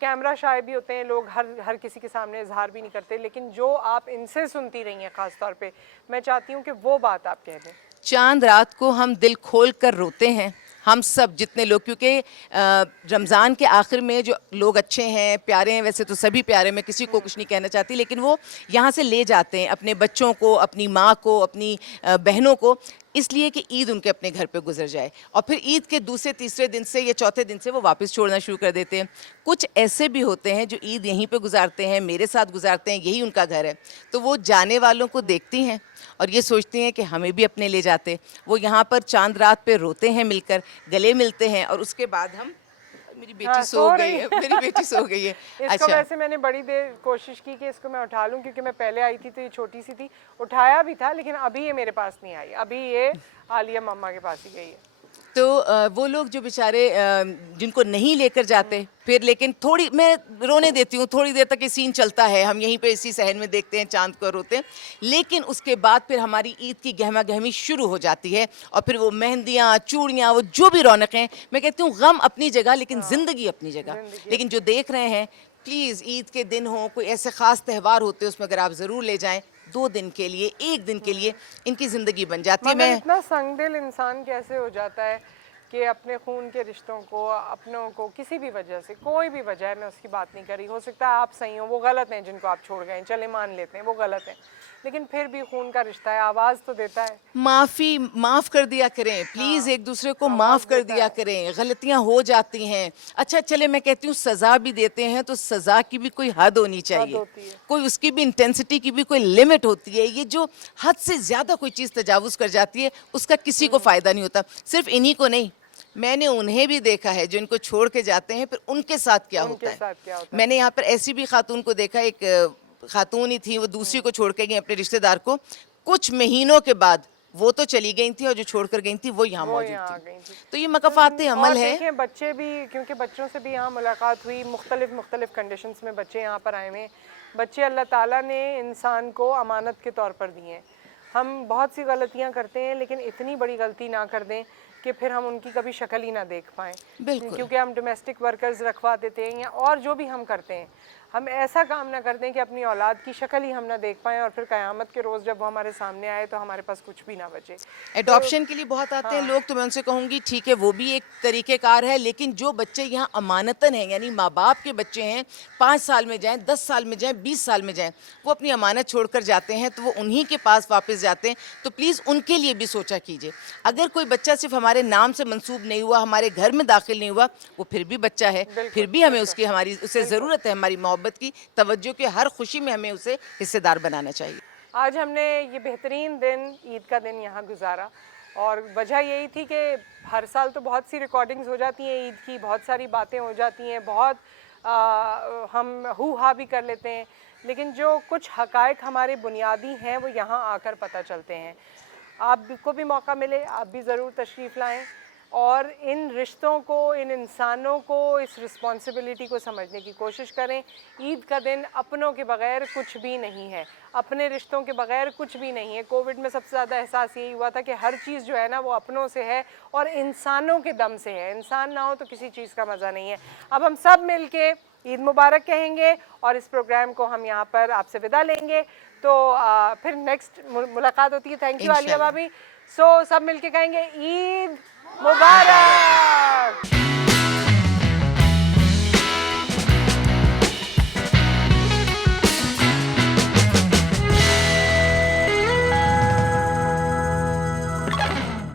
कैमरा शाय भी होते हैं लोग, हर किसी के सामने इजहार भी नहीं करते, लेकिन जो आप इनसे सुनती रही हैं ख़ास तौर पे, मैं चाहती हूँ कि वो बात आप कह दें। चांद रात को हम दिल खोल कर रोते हैं, हम सब जितने लोग, क्योंकि रमज़ान के आखिर में जो लोग अच्छे हैं, प्यारे हैं, वैसे तो सभी प्यारे, मैं किसी को कुछ नहीं कहना चाहती, लेकिन वो यहाँ से ले जाते हैं अपने बच्चों को, अपनी माँ को, अपनी बहनों को, इसलिए कि ईद उनके अपने घर पे गुजर जाए। और फिर ईद के दूसरे तीसरे दिन से या चौथे दिन से वो वापस छोड़ना शुरू कर देते हैं। कुछ ऐसे भी होते हैं जो ईद यहीं पे गुजारते हैं, मेरे साथ गुजारते हैं, यही उनका घर है। तो वो जाने वालों को देखती हैं और ये सोचती हैं कि हमें भी अपने ले जाते। वो यहाँ पर चांद रात पे रोते हैं, मिलकर गले मिलते हैं, और उसके बाद हम, मेरी बेटी सो गई है, मेरी बेटी सो गई है। इसको वैसे मैंने बड़ी देर कोशिश की कि इसको मैं उठा लूं, क्योंकि मैं पहले आई थी तो ये छोटी सी थी, उठाया भी था, लेकिन अभी ये मेरे पास नहीं आई, अभी ये आलिया मम्मा के पास ही गई है। तो वो लोग जो बेचारे जिनको नहीं लेकर जाते, फिर लेकिन थोड़ी मैं रोने देती हूँ, थोड़ी देर तक ये सीन चलता है, हम यहीं पे इसी सहन में देखते हैं, चांद को रोते हैं, लेकिन उसके बाद फिर हमारी ईद की गहमा गहमी शुरू हो जाती है, और फिर वो मेहंदियाँ, चूड़ियाँ, वो जो भी रौनकें, मैं कहती हूँ गम अपनी जगह, लेकिन ज़िंदगी अपनी जगह। लेकिन जो देख रहे हैं, प्लीज़ ईद के दिन हो, कोई ऐसे ख़ास त्यौहार होते हैं, उसमें अगर आप ज़रूर ले जाएँ, 2 दिन के लिए, 1 दिन के लिए, इनकी ज़िंदगी बन जाती है। मगर इतना संगदिल इंसान कैसे हो जाता है कि अपने खून के रिश्तों को, अपनों को, किसी भी वजह से, कोई भी वजह है, मैं उसकी बात नहीं कर रही, हो सकता है आप सही हो, वो गलत हैं जिनको आप छोड़ गए, चले मान लेते हैं वो गलत हैं, लेकिन फिर भी खून का रिश्ता है, आवाज़ तो देता है। माफ़ कर दिया करें प्लीज़, एक दूसरे को माफ़ कर दिया करें, गलतियां हो जाती हैं। अच्छा चले, मैं कहती हूँ सज़ा भी देते हैं तो सज़ा की भी कोई हद होनी चाहिए, कोई उसकी भी इंटेंसिटी की भी कोई लिमिट होती है। ये जो हद से ज़्यादा कोई चीज़ तजावुज़ कर जाती है, उसका किसी को फ़ायदा नहीं होता। सिर्फ इन्हीं को नहीं, मैंने उन्हें भी देखा है जो इनको छोड़ के जाते हैं, फिर उनके साथ क्या होता है। मैंने यहाँ पर ऐसी भी खातून को देखा, एक खातून ही थी, वो दूसरी को छोड़ के गई अपने रिश्तेदार को, कुछ महीनों के बाद वो तो चली गई थी और जो छोड़कर गई थी वो यहाँ वो मौजूद यहाँ आ थी। गई थी। तो ये मकाफात और अमल है। देखें बच्चे भी, क्योंकि बच्चों से भी यहाँ मुलाकात हुई, मुख्तलिफ कंडीशंस में बच्चे यहाँ पर आए हुए हैं। बच्चे अल्लाह ताला ने इंसान को अमानत के तौर पर दिए हैं। हम बहुत सी गलतियाँ करते हैं, लेकिन इतनी बड़ी गलती ना कर दें कि फिर हम उनकी कभी शक्ल ही ना देख पाएँ। बिल्कुल। क्योंकि हम डोमेस्टिक वर्कर्स रखवा देते हैं या और जो भी हम करते हैं, हम ऐसा काम ना कर दें कि अपनी औलाद की शक्ल ही हम ना देख पाएँ और फिर क़यामत के रोज़ जब वो हमारे सामने आए तो हमारे पास कुछ भी ना बचे। एडॉप्शन के लिए बहुत आते हैं लोग, तो मैं उनसे कहूँगी ठीक है, वो भी एक तरीक़ेकार है, लेकिन जो बच्चे यहाँ अमानतन हैं, यानी माँ बाप के बच्चे हैं, 5 साल में जाएँ, 10 साल में जाएँ, 20 साल में जाएँ, वो अपनी अमानत छोड़कर जाते हैं, तो वो उन्हीं के पास वापस जाते हैं। तो प्लीज़ उनके लिए भी सोचा कीजिए। अगर कोई बच्चा सिर्फ हमारे नाम से मंसूब नहीं हुआ, हमारे घर में दाखिल नहीं हुआ, वो फिर भी बच्चा है, फिर भी हमें उसे ज़रूरत है हमारी मोहब्बत की, तवज्जो की। हर खुशी में हमें उसे हिस्सेदार बनाना चाहिए। आज हमने ये बेहतरीन दिन, ईद का दिन यहाँ गुजारा, और वजह यही थी कि हर साल तो बहुत सी रिकॉर्डिंग्स हो जाती हैं ईद की, बहुत सारी बातें हो जाती हैं, बहुत हम हू हा भी कर लेते हैं, लेकिन जो कुछ हकायक हमारे बुनियादी हैं वो यहाँ आकर पता चलते हैं। आपको भी मौका मिले, आप भी ज़रूर तशरीफ़ लाएँ और इन रिश्तों को, इन इंसानों को, इस रिस्पॉन्सिबिलिटी को समझने की कोशिश करें। ईद का दिन अपनों के बग़ैर कुछ भी नहीं है, अपने रिश्तों के बग़ैर कुछ भी नहीं है। कोविड में सबसे ज़्यादा एहसास यही हुआ था कि हर चीज़ जो है ना वो अपनों से है और इंसानों के दम से है। इंसान ना हो तो किसी चीज़ का मज़ा नहीं है। अब हम सब मिल के ईद मुबारक कहेंगे और इस प्रोग्राम को हम यहाँ पर आपसे विदा लेंगे। तो फिर नेक्स्ट मुलाकात होती है। थैंक यू आलिया भाभी। सो सब मिल के कहेंगे ईद मुबारक।